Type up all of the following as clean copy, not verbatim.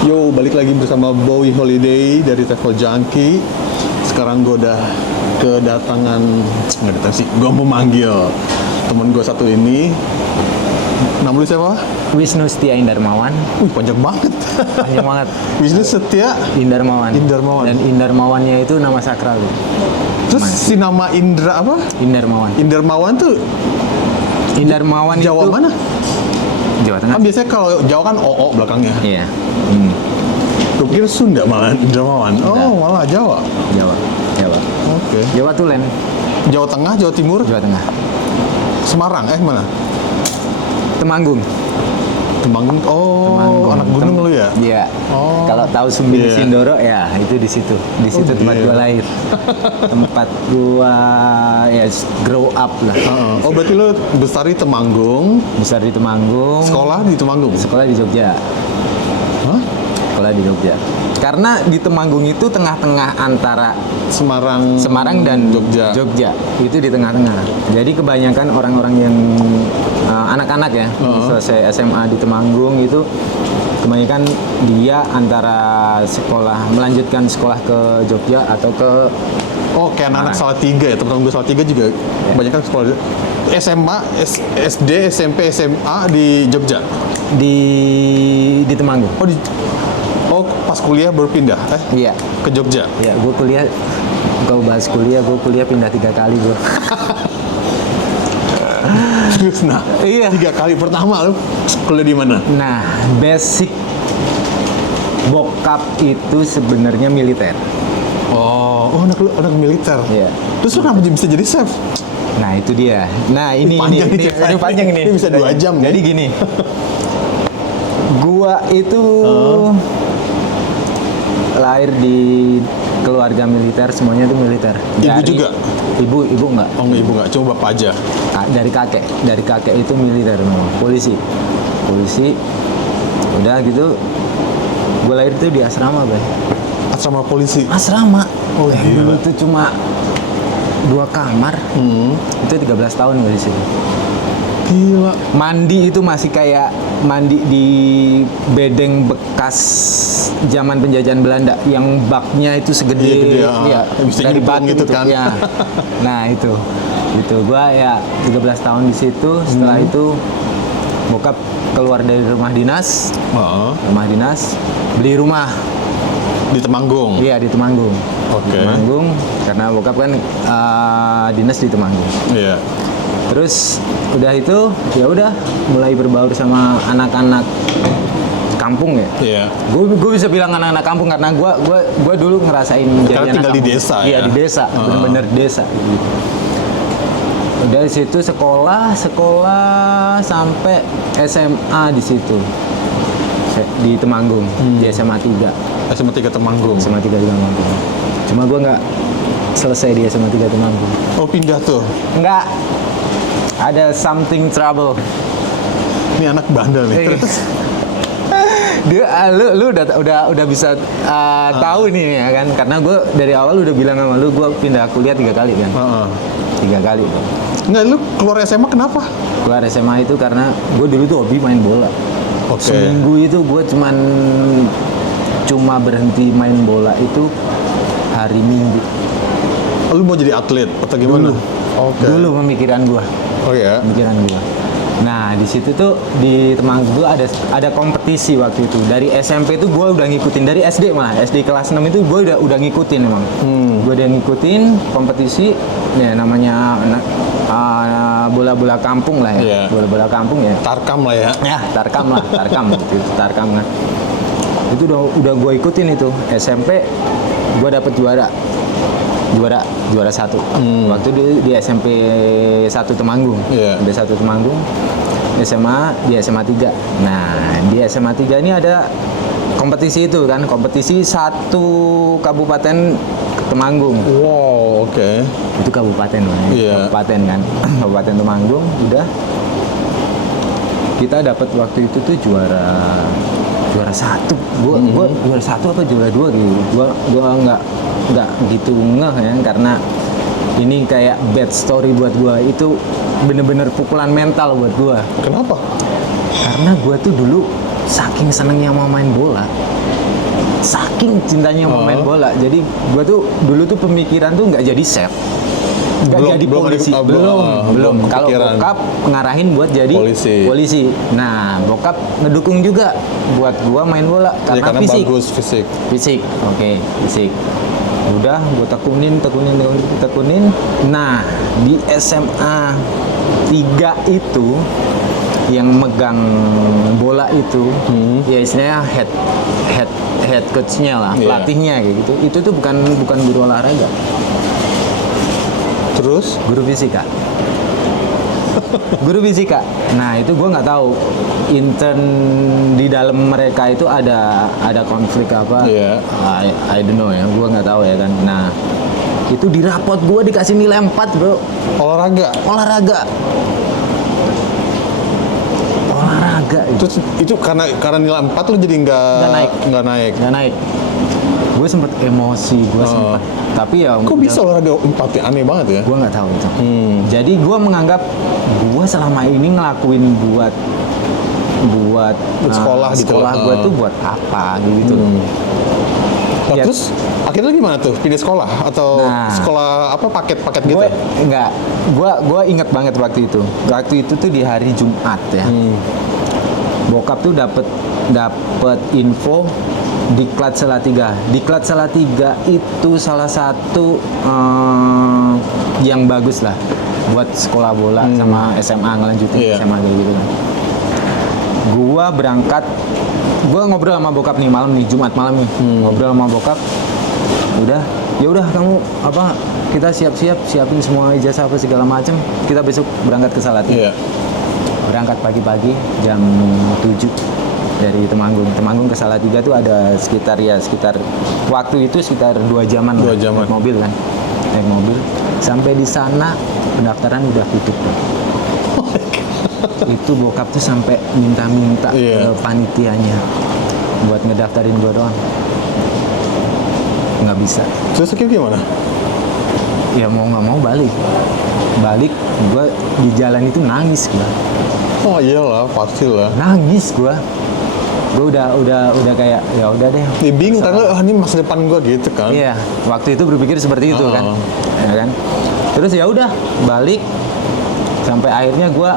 Yo, balik lagi bersama Bowie Holiday dari Travel Junkie. Sekarang gue udah kedatangan, nggak datang sih, gue mau manggil temen gue satu ini. Nama lu siapa? Wisnu Setia Indarmawan. Wih, panjang banget. Panjang banget. Wisnu Setia Indarmawan. Indarmawan. Dan Indarmawannya itu nama sakral. Terus si nama Indra apa? Indarmawan. Indarmawan tuh Indarmawan Jawa itu mana? Jawa Tengah. Kan biasanya kalau Jawa kan OO belakangnya. Iya. Gue pikir Sunda malah Indarmawan. Oh, Enggak. malah Jawa. Jawa. Jawa. Oke. Jawa Tulen. Jawa Tengah, Jawa Timur, Jawa Tengah. Semarang. Mana? Temanggung. Temanggung. Oh, Temanggung. anak gunung lu ya? Iya. Oh. Kalau tahu Sumbing Iya. Sindoro ya itu di situ. Di situ tempat iya. gua lahir. Tempat gua ya grow up lah. Oh, berarti lu besar di Temanggung, Besar di Temanggung. sekolah di Temanggung? Sekolah di Jogja. Hah? Sekolah di Jogja. Karena di Temanggung itu tengah-tengah antara Semarang dan Jogja. itu di tengah-tengah. Jadi kebanyakan orang-orang yang anak-anak ya selesai SMA di Temanggung itu kebanyakan dia antara melanjutkan sekolah ke Jogja atau ke Oh, kayak anak-anak Salatiga ya, teman-teman gue Salatiga juga kebanyakan sekolah SMA, SD, SMP, SMA di Jogja. di Temanggung. Oh, pas kuliah baru pindah Iya. ke Jogja. Iya, gue kuliah. Kau bahas kuliah, gue kuliah pindah 3 kali gue. Terus nah, Iya. 3 kali. Pertama lu kuliah di mana? Nah, basic bokap itu sebenarnya militer. Oh, anak militer. Iya. Terus lu kenapa bisa jadi chef? Nah, itu dia. Nah, ini panjang nih ceritanya. ini panjang nih. Ini bisa 2 jam nih. Jadi gini. Gua itu lahir di keluarga militer, semuanya itu militer. Ibu juga? Ibu enggak. Oh, enggak, ibu nggak, cuma bapak aja. Dari kakek itu militer memang, polisi. Udah gitu. Gue lahir itu di asrama, Bay. Asrama polisi. Asrama. Oh, Dulu gila. itu cuma 2 kamar. Itu 13 tahun gue di situ. Gila. Mandi itu masih kayak mandi di bedeng bekas zaman penjajahan Belanda yang baknya itu segede Iya, gede, ya, bisa dari nyemplung batu gitu itu kan. ya. Nah, itu gua ya 13 tahun di situ. Setelah itu bokap keluar dari rumah dinas, beli rumah. Di Temanggung. Iya, di Temanggung. Oke. Di Temanggung karena bokap kan dinas di Temanggung. Iya. Terus udah itu ya udah mulai berbaur sama anak-anak kampung ya. Iya. Gue bisa bilang anak-anak kampung karena gue dulu ngerasain Karena jadi tinggal anak di kampung. desa Iya, ya? di desa, bener-bener desa. Udah di situ sekolah sampai SMA di situ. Di Temanggung, di SMA 3. SMA 3 Temanggung. SMA 3 di Temanggung. Cuma gue nggak selesai di SMA 3 Temanggung. Oh, pindah tuh. Nggak, ada something trouble. Ini anak bandel nih. Iya. Terus Dia, lu udah bisa tahu nih ya kan, karena gue dari awal udah bilang sama lu gue pindah kuliah 3 kali kan. 3 kali. Nggak, lu keluar SMA kenapa? Keluar SMA itu karena gue dulu tuh hobi main bola. Oke. Seminggu itu gue cuma berhenti main bola itu hari Minggu. Oh, lu mau jadi atlet atau gimana? Oke. Dulu pemikiran gue. Oh ya. Pemikiran gua. Nah, di situ tuh di Temanggung tuh ada kompetisi waktu itu. Dari SMP tuh gua udah ngikutin, dari SD malah. SD kelas 6 itu gua udah ngikutin emang. Gua udah ngikutin kompetisi ya namanya bola-bola kampung lah ya. Iya. Bola-bola kampung ya. Tarkam lah ya. Ya, Tarkam lah, Tarkam waktu itu, Tarkam kan. Itu udah gua ikutin itu. SMP gua dapet juara 1 waktu di SMP 1 Temanggung. Iya. Di 1 Temanggung. SMA di SMA 3. Nah, di SMA 3 ini ada kompetisi itu kan, kompetisi 1 kabupaten Temanggung. Wow, oke. Itu kabupaten kan. Iya. Kabupaten kan. Kabupaten Temanggung udah kita dapat waktu itu tuh juara 1. Gua juara 1 apa juara 2 gitu. Gua nggak gitu ngeh ya, karena ini kayak bad story buat gua. Itu bener-bener pukulan mental buat gua. Kenapa? Karena gua tuh dulu saking senengnya mau main bola, saking cintanya mau main bola. Jadi gue tuh dulu tuh pemikiran tuh nggak jadi chef, nggak Belum- jadi belum ada- polisi, belum belum. Kalau kepikiran. bokap ngarahin buat jadi Polisi. Nah, bokap ngedukung juga buat gue main bola Ya, karena karena fisik. bagus fisik. Fisik, oke, fisik. Udah, gue tekunin. Nah, di SMA 3 itu yang megang bola itu, ya istilahnya head coach-nya lah, Iya. pelatihnya kayak gitu. Itu tuh bukan guru olahraga, Terus guru fisika. Guru fisika. Nah, itu gue nggak tahu intern di dalam mereka itu ada konflik apa. Iya. I don't know ya, gue nggak tahu ya kan. Nah, itu di rapot gue dikasih nilai 4 bro. olahraga. Olahraga itu Itu karena nilai 4 lu jadi nggak naik. nggak naik. Gue sempet emosi, gue sempet. Tapi ya Kok bisa olahraga 4 ya? Aneh banget ya. gue nggak tahu itu. Jadi gue menganggap gue selama ini ngelakuin buat Sekolah gitu. sekolah gue tuh buat apa gitu. Nah, Ya. terus akhirnya gimana tuh? Pindah sekolah atau Nah. sekolah apa paket-paket gitu? Gue inget banget waktu itu. Waktu itu tuh di hari Jumat ya. Bokap tuh dapet info Diklat Salatiga. Diklat Salatiga itu salah satu yang bagus lah buat sekolah bola sama SMA ngelanjutin Iya. SMA kayak gitu kan. Gua berangkat, gua ngobrol sama bokap nih malam nih, Jumat malam nih. Ngobrol sama bokap. Ya udah kamu apa, kita siapin semua ijazah apa segala macem. Kita besok berangkat ke Salatiga. Iya. Berangkat pagi-pagi jam 7 dari Temanggung ke Salatiga tuh ada sekitar waktu itu sekitar 2 jaman lah. 2 jaman. Naik mobil kan, naik mobil sampai di sana pendaftaran udah tutup. Itu bokap tuh sampai minta Iya. ke panitianya buat ngedaftarin gua doang, nggak bisa. Terus akhirnya gimana? Ya mau nggak mau balik gua di jalan itu nangis gua. Oh iyalah, pasti lah. Nangis gue udah kayak ya udah deh. Ya, bingung karena ini masa depan gue gitu kan. Iya, waktu itu berpikir seperti itu kan, ya kan. Terus ya udah balik sampai akhirnya gue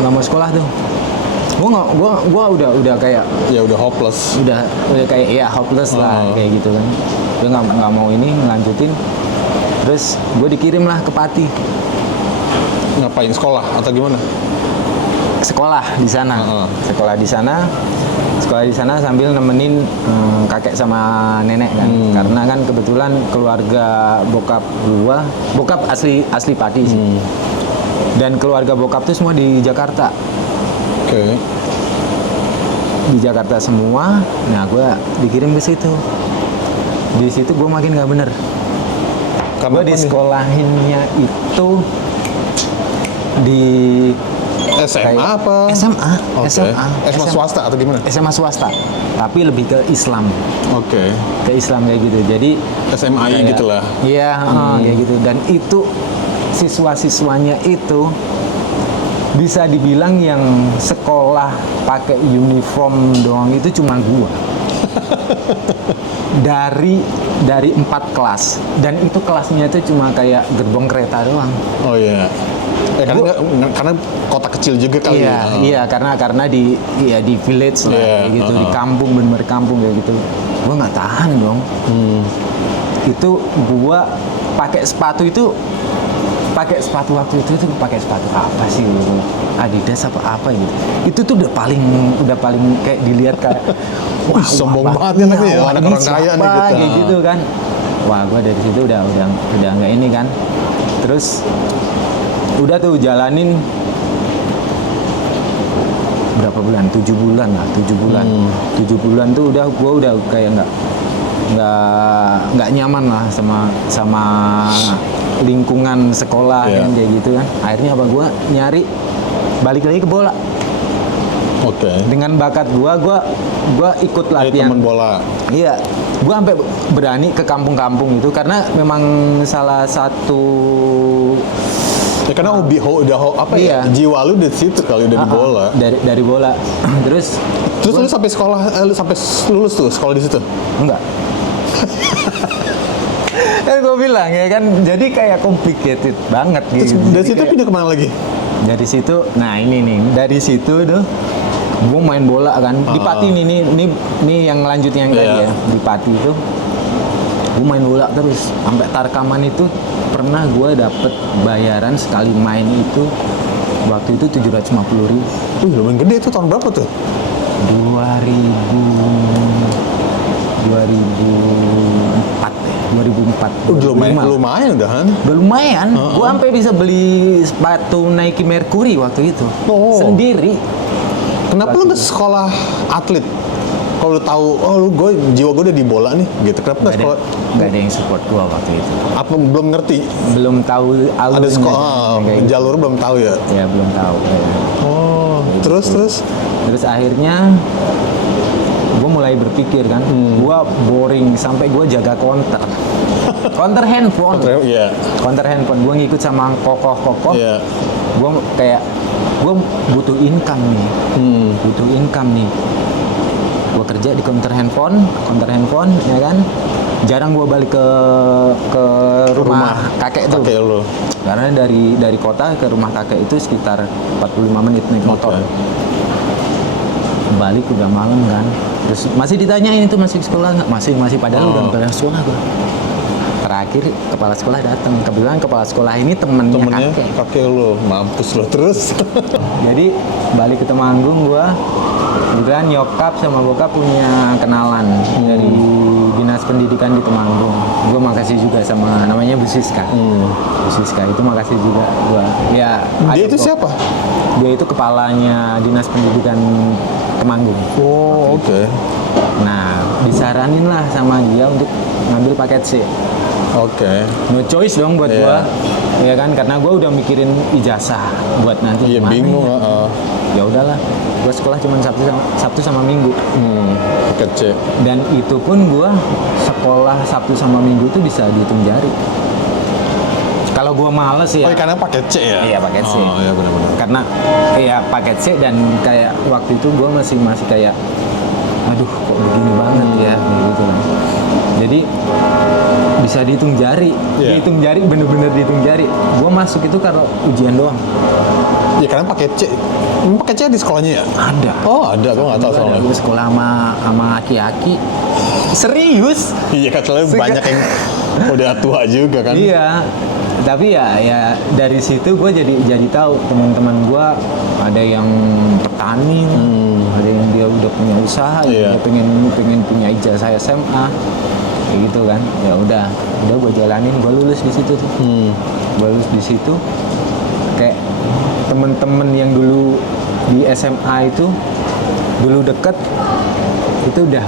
nggak mau sekolah tuh. Gue udah kayak Ya udah hopeless. udah kayak ya hopeless lah kayak gitu kan. Gue nggak mau ini ngelanjutin. Terus gue dikirim lah ke Pati, Ngapain sekolah atau gimana? sekolah di sana. Sekolah di sana sambil nemenin kakek sama nenek kan. Karena kan kebetulan keluarga bokap asli Pati sih. Dan keluarga bokap tuh semua di Jakarta. Oke. Di Jakarta semua. Nah, gue dikirim ke situ. Di situ gue makin nggak bener. Karena Gue di apa nih? sekolahinnya itu di SMA apa? SMA, Oke. SMA swasta atau gimana? SMA swasta, tapi lebih ke Islam, Oke. ke Islam kayak gitu. Jadi SMAI kayak- gitu lah. Iya, kayak gitu. Dan itu siswa-siswanya itu bisa dibilang yang sekolah pakai uniform doang itu cuma gua. dari 4 kelas, dan itu kelasnya itu cuma kayak gerbong kereta doang. Oh iya. Karena kota kecil juga kali Iya, ya. iya, karena di village lah Iya, kayak gitu, di kampung, bener kampung kayak gitu. Gua nggak tahan dong. Itu gua pakai sepatu waktu itu tuh pakai sepatu apa sih gitu? Adidas apa gitu. Itu tuh udah paling kayak dilihat kayak Wih, sombong banget kan ya, anak ini orang kaya nih siapa? kita. Kayak gitu kan. Wah, gua dari situ udah nggak ini kan. Terus udah tuh jalanin berapa bulan? 7 bulan lah, 7 bulan. 7 bulan tuh gua udah kayak nggak nyaman lah sama lingkungan sekolah Iya. kan kayak gitu kan. Akhirnya apa, gua nyari balik lagi ke bola. Oke. Dengan bakat gua ikut Jadi latihan. teman bola. Iya, gua sampai berani ke kampung-kampung itu karena memang salah satu Ya karena jiwa lu di situ kali udah di bola. Dari bola. Terus Lu sampai sekolah, lu sampai lulus tuh sekolah di situ? enggak. Kan gue bilang ya kan, jadi kayak complicated banget Terus gitu. dari Jadi situ kayak- pindah kemana lagi? dari situ, nah ini nih, dari situ tuh gue main bola kan di Pati nih yang lanjutnya yang tadi Iya. ya, di Pati itu gue main bola terus sampai Tarkaman itu pernah gue dapet bayaran sekali main itu waktu itu 750.000. Lumayan gede itu, tahun berapa tuh? 2004. Lumayan udah kan? Udah lumayan. Gue sampai bisa beli sepatu Nike Mercury waktu itu. Oh. Sendiri. Kenapa lu nggak sekolah atlet? Kalau lu tahu, jiwa gue udah di bola nih, gitu. Kenapa nggak sekolah? Nggak ada yang support gue waktu itu. Apa belum ngerti? Belum tahu alurnya. Ada sekolah, kayak gitu. jalur belum tahu ya? Ya belum tahu. Ya. Oh, terus? Terus akhirnya gue mulai berpikir kan, gue boring sampai gue jaga counter. Counter handphone. Iya. Counter handphone. Gue ngikut sama kokoh-kokoh. Iya. Gue kayak gue butuh income nih. Butuh income nih. Gue kerja di counter handphone ya kan. Jarang gue balik ke rumah kakek tuh. Kakek lu. Karena dari kota ke rumah kakek itu sekitar 45 menit naik motor. Oke. Balik udah malam kan. Terus masih ditanyain itu masih sekolah nggak? Masih padahal udah balik sekolah gua. Terakhir kepala sekolah datang. Kebetulan kepala sekolah ini temennya kakek lu, mampus lo terus. Jadi balik ke Temanggung gua, kebetulan nyokap sama bokap punya kenalan dari dinas pendidikan di Temanggung. Gua makasih juga sama namanya Bu Siska. Bu Siska itu makasih juga gua. Ya, Dia itu siapa? dia itu kepalanya dinas pendidikan Temanggung. Oh, oke. Nah, disaranin lah sama dia untuk ngambil paket C. Oke. No choice dong buat Iya. gua. Ya kan, karena gua udah mikirin ijazah buat nanti Iya, gimana bingung. ya. Ya udahlah, gua sekolah cuma Sabtu sama Minggu. Paket C. Dan itu pun gua sekolah Sabtu sama Minggu itu bisa dihitung jari. Kalau gua males ya. Oh, karena paket C ya? Iya, paket C. Oh, iya benar-benar. Karena ya paket C dan kayak waktu itu gue masih kayak aduh kok begini banget ya gitu kan. Jadi bisa dihitung jari, Iya. dihitung jari bener-bener dihitung jari. Gue masuk itu kalau ujian doang. Ya karena paket C. Paket C di sekolahnya ya? Ada. Oh, ada. Gue nggak tahu soalnya. Gue sekolah sama aki-aki. Serius? Iya, kan soalnya banyak yang udah tua juga kan? Iya. Tapi ya dari situ gue jadi tahu teman-teman gue ada yang petani, ada yang dia udah punya usaha, Iya. dia pengen punya ijazah SMA, kayak gitu kan. Ya udah gue jalanin, gue lulus di situ tuh. Gue lulus di situ. Kayak temen-temen yang dulu di SMA itu dulu deket itu udah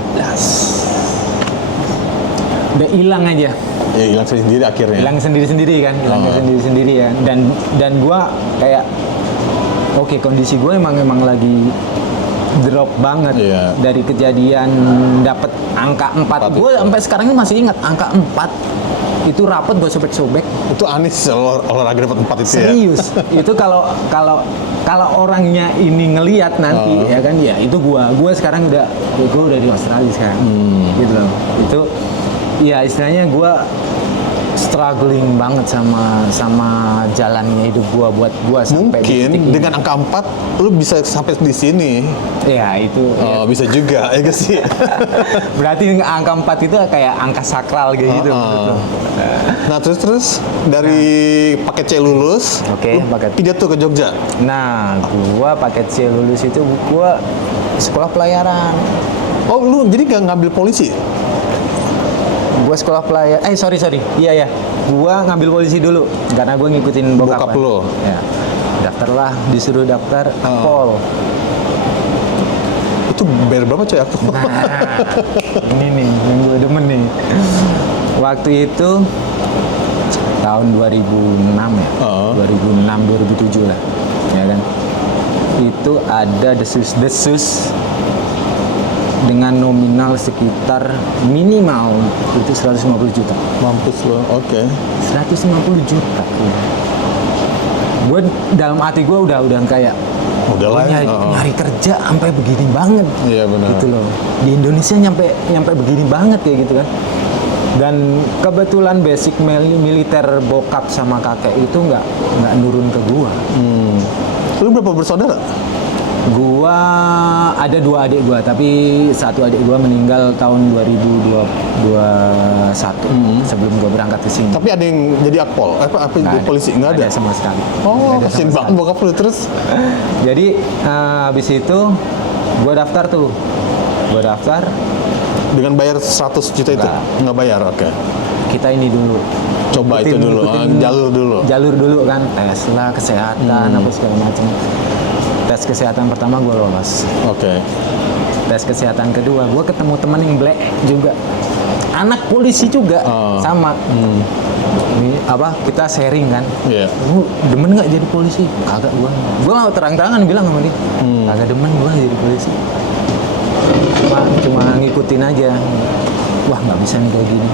hilang aja. Ya hilang sendiri akhirnya. Hilang sendiri-sendiri kan, sendiri-sendiri ya. Dan gua kayak oke, kondisi gue emang lagi drop banget. Iya. Dari kejadian dapat angka 4. Gue sampai sekarang ini masih ingat angka 4. Itu rapet gue sobek-sobek. Itu aneh sih olahraga dapat 4 itu ya. Serius. Itu kalau orangnya ini ngelihat nanti ya kan, ya itu gua sekarang udah di Australia sekarang. Gitu loh. Itu ya istilahnya gua struggling banget sama jalannya hidup buat sampai di Mungkin titik ini. dengan angka 4 lu bisa sampai di sini. Ya itu Oh, bisa juga, ya gak sih? berarti angka 4 itu kayak angka sakral gitu. Nah, terus dari paket C lulus, Oke, lu paket. pindah tuh ke Jogja. Nah, gua paket C lulus itu gua sekolah pelayaran. Oh, lu jadi gak ngambil polisi? Gua sekolah pelayaran. Sorry. Iya. Gua ngambil polisi dulu karena gua ngikutin bokap. Bokap lo? Ya. Daftar lah, disuruh daftar Akpol. Itu bayar berapa coy aku? Nah, ini nih yang gue demen nih. Waktu itu tahun 2006 ya. 2006 2007 lah. Ya kan. Itu ada desus dengan nominal sekitar minimal itu 150 juta. Mampus lo, oke. 150 juta. Ya. gue dalam hati gue udah kayak Udahlah ya. nyari kerja sampai begini banget. Iya benar. Gitu loh. Di Indonesia nyampe begini banget ya gitu kan. Dan kebetulan basic militer bokap sama kakek itu nggak nurun ke gua. Lu berapa bersaudara? Gua ada 2 adik gua, tapi satu adik gua meninggal tahun 2021 sebelum gua berangkat ke sini. Tapi ada yang jadi akpol? Apa Nggak polisi? Nggak ada? sama sekali. Oh, Nggak ada kasian sama banget bokap lu terus. Jadi habis itu gua daftar tuh. Gua daftar, Dengan bayar 100 juta itu? Nggak bayar, oke. kita ini dulu. Coba itu dulu, jalur dulu. Jalur dulu kan, tes lah kesehatan apa segala macam. Tes kesehatan pertama gue lolos. Oke. Tes kesehatan kedua, gue ketemu temen yang black juga, anak polisi juga, sama. Ini apa, kita sharing kan. Iya. Lu demen nggak jadi polisi? Kagak gue nggak terang-terangan bilang sama dia, kagak demen gue jadi polisi. Cuma ngikutin aja. Wah nggak bisa nih kayak gini.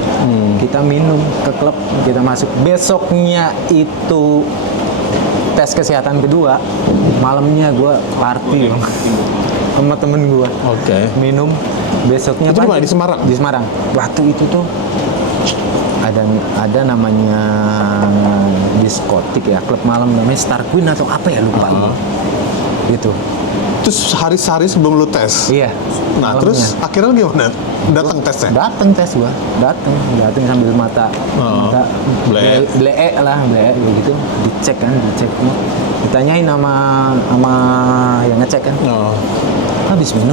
Kita minum ke klub, kita masuk. Besoknya itu tes kesehatan kedua, malamnya gue party sama temen gue. Oke. Minum. Besoknya Itu di mana? pagi. Di Semarang? Di Semarang. Waktu itu tuh ada namanya diskotik ya, klub malam namanya Star Queen atau apa ya, lupa gue. Gitu. Terus hari-hari sebelum lu tes? Iya. Nah, malamnya. terus akhirnya lu gimana? Datang tesnya? Datang tes gua, datang sambil mata Blek. blek gitu, dicek ditanyain sama yang ngecek kan, Oh. habis minum.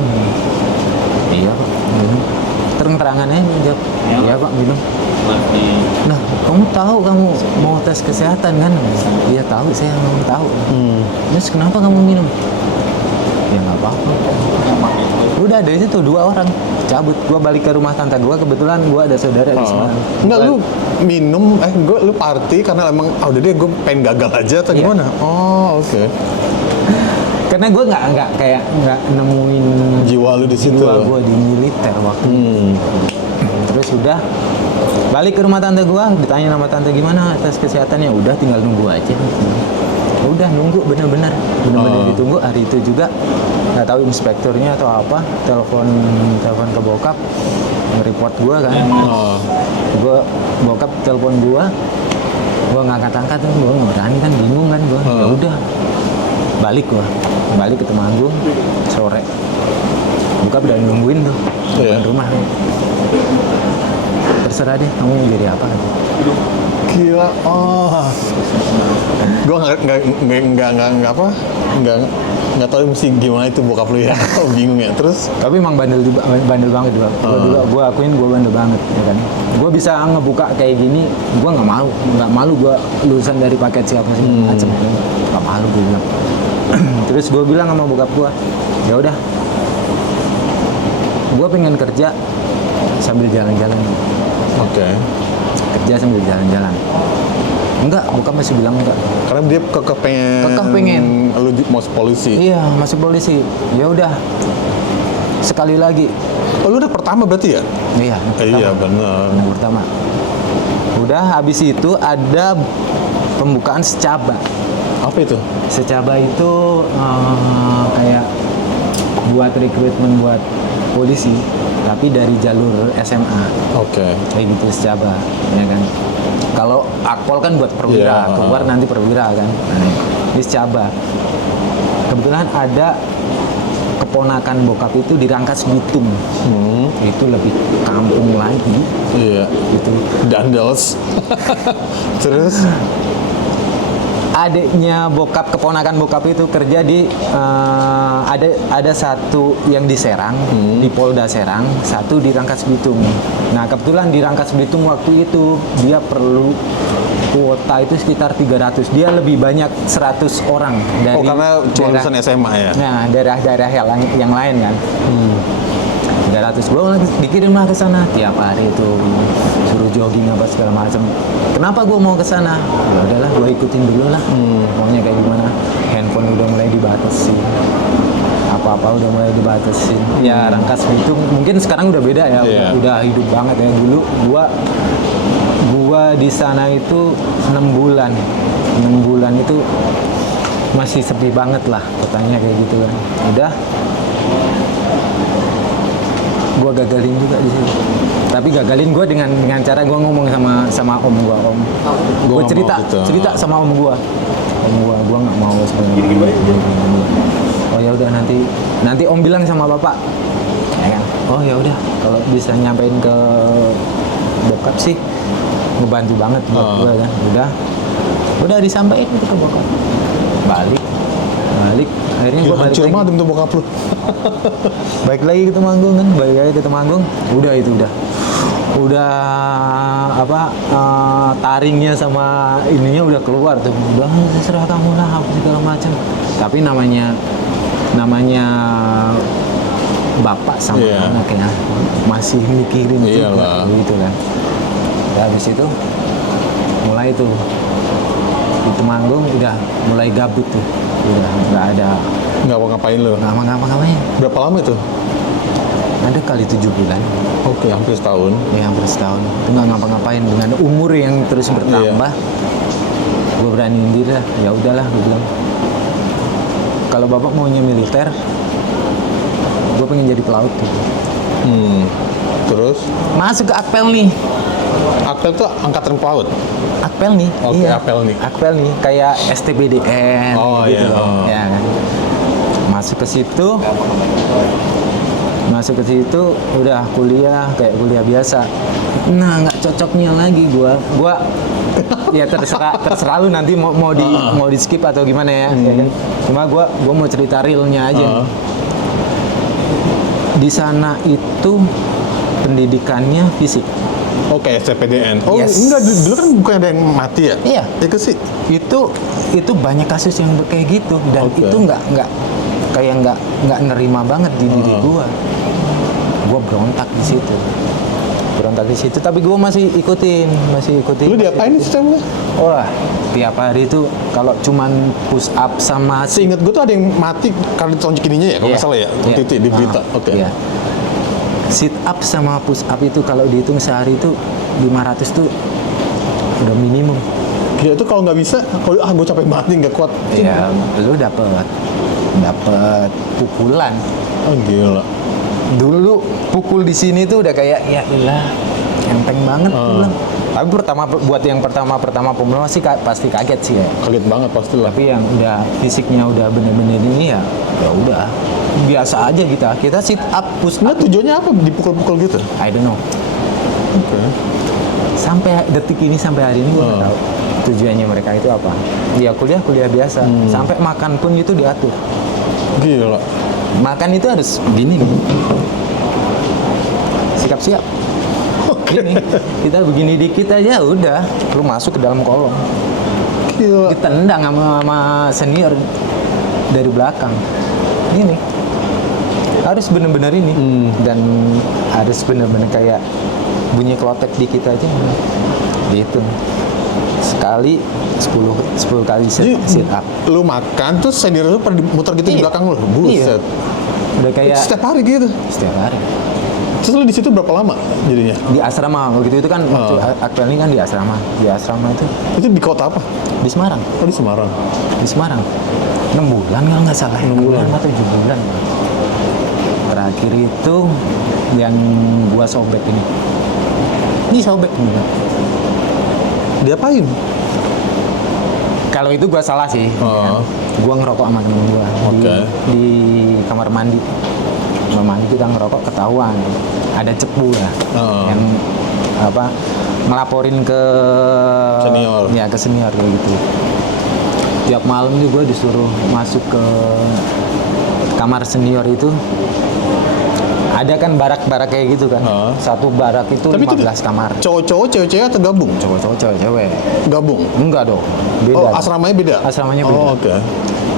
Iya pak, minum. Terang-terangan aja jawab, iya pak minum. Nah, kamu tahu kamu mau tes kesehatan kan? Iya tahu, saya mau tahu. Terus kenapa kamu minum? Ya nggak apa-apa. Udah dari situ 2 orang cabut. Gua balik ke rumah tante gua, kebetulan gua ada saudara di Semarang. Enggak, lu minum, lu party karena emang udah deh gue pengen gagal aja atau Iya. gimana? Oh, oke. Karena gue nggak nemuin Jiwa lu di situ. jiwa gue di militer waktu itu. Terus udah balik ke rumah tante gue, ditanya sama tante gimana tes kesehatannya, udah tinggal nunggu aja. Udah nunggu bener-bener ditunggu. Hari itu juga nggak tahu inspekturnya atau apa, telepon ke bokap nge-report gue kan. Bokap telepon gue nggak angkat-angkat tuh, gue nggak berani kan, bingung kan gue. Ya udah balik ke Temanggung sore. Bokap udah nungguin tuh depan rumah. Terserah deh kamu mau jadi apa. Gila, gue nggak tahu mesti gimana itu bokap lu ya. Bingung ya. Terus Tapi emang bandel banget gue akuin gue bandel banget ya kan. Gue bisa ngebuka kayak gini, gue nggak malu gue lulusan dari paket siapa sih macam nggak malu gue bilang. Terus gue bilang sama bokap gue, ya udah gue pengen kerja sambil jalan-jalan. oke. Kerja sambil jalan-jalan. Enggak, bokap masih bilang enggak. Karena dia kekeh pengen lu mau polisi. Iya, masuk polisi. Ya udah. Sekali lagi. Oh, lu udah pertama berarti ya? Iya, Iya, benar. yang pertama. Udah habis itu ada pembukaan secaba. Apa itu? Secaba itu kayak buat rekrutmen buat polisi, tapi dari jalur SMA. Oke. Kayak gitu secaba, ya kan. Kalau akpol kan buat perwira, Iya. keluar nanti perwira kan. Nah, ini secaba. Kebetulan ada keponakan bokap itu di Rangkas Bitung. Itu lebih kampung lagi. Iya. Gitu. Dandels. Terus? Adiknya bokap, keponakan bokap itu kerja di ada satu yang di Serang, di Polda Serang, satu di Rangkas Bitung. Nah kebetulan di Rangkas Bitung waktu itu dia perlu kuota itu sekitar 300. Dia lebih banyak 100 orang dari Karena cuma lulusan SMA ya? Nah daerah-daerah yang lain kan. 300 gue dikirim lah ke sana tiap hari itu, suruh jogging apa segala macam. Kenapa gue mau ke sana? Ya udahlah, gue ikutin dulu lah. Maunya kayak gimana? Handphone udah mulai dibatasi, apa-apa udah mulai dibatasi. Ya Rangkas Bitung mungkin sekarang udah beda ya, udah hidup banget ya. Dulu gua di sana itu 6 bulan 6 bulan itu masih sepi banget lah katanya kayak gitu kan. Udah, gue gagalin juga di situ. Tapi gagalin gue dengan cara gue ngomong sama om gue. Gue cerita sama om gue nggak mau sebenarnya. Oh ya udah, nanti om bilang sama bapak, ya kan? Oh ya udah, kalau bisa nyampein ke bokap sih ngebantu banget buat gue kan. Udah disampaikan ke bokap. Balik akhirnya gue balik hancur lagi. banget untuk bokap lu. Balik lagi ke Temanggung kan, udah apa, taringnya sama ininya udah keluar tuh, udah serah kamu lah apa segala macam. Tapi namanya bapak sama anaknya masih mikirin juga gitu kan. Ya, habis itu mulai tuh di Temanggung udah mulai gabut tuh, udah Nggak mau ngapain lu? nggak ngapa-ngapain. Berapa lama itu? Ada kali 7 bulan. Oke, hampir setahun. Ya, hampir setahun. Itu nggak ngapa-ngapain dengan umur yang terus bertambah. Gue beraniin diri lah. Ya udahlah, gue bilang. Kalau bapak maunya militer, gue pengen jadi pelaut gitu. Terus? Masuk ke Akpel nih. Akpel itu angkatan pelaut. Akpel nih. Oke, iya. Akpel nih. Kayak STBDN gitu loh. Oh. Ya kan. Masuk ke situ udah kuliah kayak kuliah biasa. Nah, nggak cocoknya lagi gua ya terserah lu nanti mau di skip atau gimana ya, ya kan? Cuma gua mau cerita realnya aja nih. Di sana itu pendidikannya fisik. Oke, STPDN. Oh, Yes. enggak, dulu kan bukan ada yang mati ya? Iya. Itu sih. Itu banyak kasus yang kayak gitu, dan itu nggak nerima banget di diri gua berontak di situ, tapi gua masih ikutin. Lu diapain sih sama? Wah, tiap hari itu kalau cuman push up sama Seingat gue tuh ada yang mati karena ditonjok ininya ya, kalau nggak salah ya? Titik di berita. Oke. Iya. Sit up sama push up itu kalau dihitung sehari itu 500 tuh udah minimum. Ya itu kalau nggak bisa, kalau gue capek banget nih, nggak kuat. Iya, lu dapet pukulan. Oh gila. Dulu pukul di sini tuh udah kayak ya ilah, enteng banget pukulan. Tapi buat yang pertama pemula sih pasti kaget sih ya. Kaget banget pasti lah. Tapi yang udah fisiknya udah bener-bener ini ya udah biasa aja kita sit up push Nah, up. tujuannya apa dipukul-pukul gitu? I don't know. Oke. Sampai detik ini, sampai hari ini gue nggak tahu tujuannya mereka itu apa. Dia kuliah biasa, sampai makan pun itu diatur. Gila. Makan itu harus gini nih. Siap. Gini, kita begini dikit aja udah, lu masuk ke dalam kolong. Gila. Ditendang sama senior dari belakang. Gini. Harus bener-bener ini. Dan harus bener-bener kayak bunyi klotek dikit aja. Gitu. Sekali 10 kali sit up. Lu makan terus senior lu pada muter gitu di belakang lu. Buset. Udah kayak Setiap hari gitu. setiap hari. Terus lu di situ berapa lama jadinya? Di asrama begitu itu kan waktu Akpel ini kan di asrama. Di asrama itu Itu di kota apa? di Semarang. Oh, di Semarang. 6 bulan kalau nggak salah. 6 bulan atau 7 bulan. Terakhir itu yang gua sobek ini. Ini sobek ini. Diapain? Kalau itu gua salah sih. Oh. Gua ngerokok sama temen gua di kamar mandi. Kamar mandi kita ngerokok ketahuan. Ada cepu lah. Yang ngelaporin ke Senior. Ya, ke senior kayak gitu. Tiap malam nih gue disuruh masuk ke kamar senior itu. Ada kan barak-barak kayak gitu kan. Satu barak itu Tapi 15 kamar. Cowok-cowok, cewek-cewek atau gabung? Cowok-cowok, cewek-cewek. Gabung. Enggak dong. Beda. Oh, asramanya beda? Asramanya beda. Oh, oke.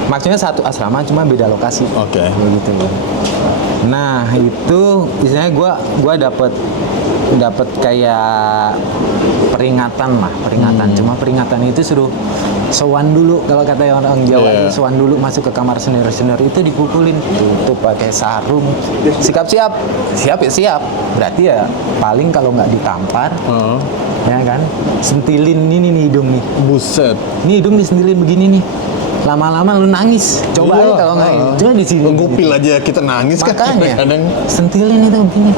Maksudnya satu asrama cuma beda lokasi. Oke. Begitu kan. Nah, itu istilahnya gua dapet kayak peringatan. Cuma peringatan itu sowan dulu kalau kata orang Jawa Iya. itu sowan dulu masuk ke kamar senior itu dipukulin tutup pakai sarung siap ya siap berarti ya paling kalau nggak ditampar Heeh. ya kan sentilin ini nih hidung nih Buset. hidung disentilin begini nih lama-lama lu nangis coba Iya, aja kalau nggak coba di sini Ngupil aja kita nangis kan. makanya Kadang sentilin itu begini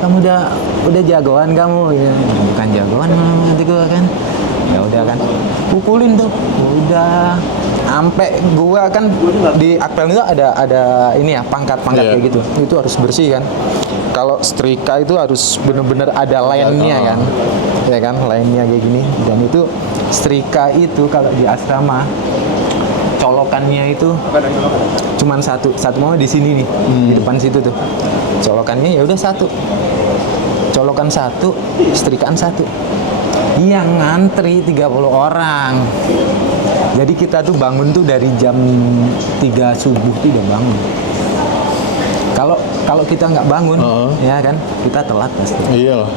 kamu udah jagoan kamu ya bukan jagoan nanti gua kan ya udah kan pukulin tuh udah sampai gua kan di akpel itu ada ini ya pangkat Iya. kayak gitu itu harus bersih kan kalau setrika itu harus bener-bener ada lainnya kan ya kan lainnya kayak gini dan itu setrika itu kalau di asrama colokannya itu cuman satu mau di sini nih di depan situ tuh colokannya ya udah satu colokan satu setrikaan satu yang ngantri 30 orang jadi kita tuh bangun tuh dari jam 3 subuh tuh udah bangun kalau kita nggak bangun ya kan kita telat pasti iya.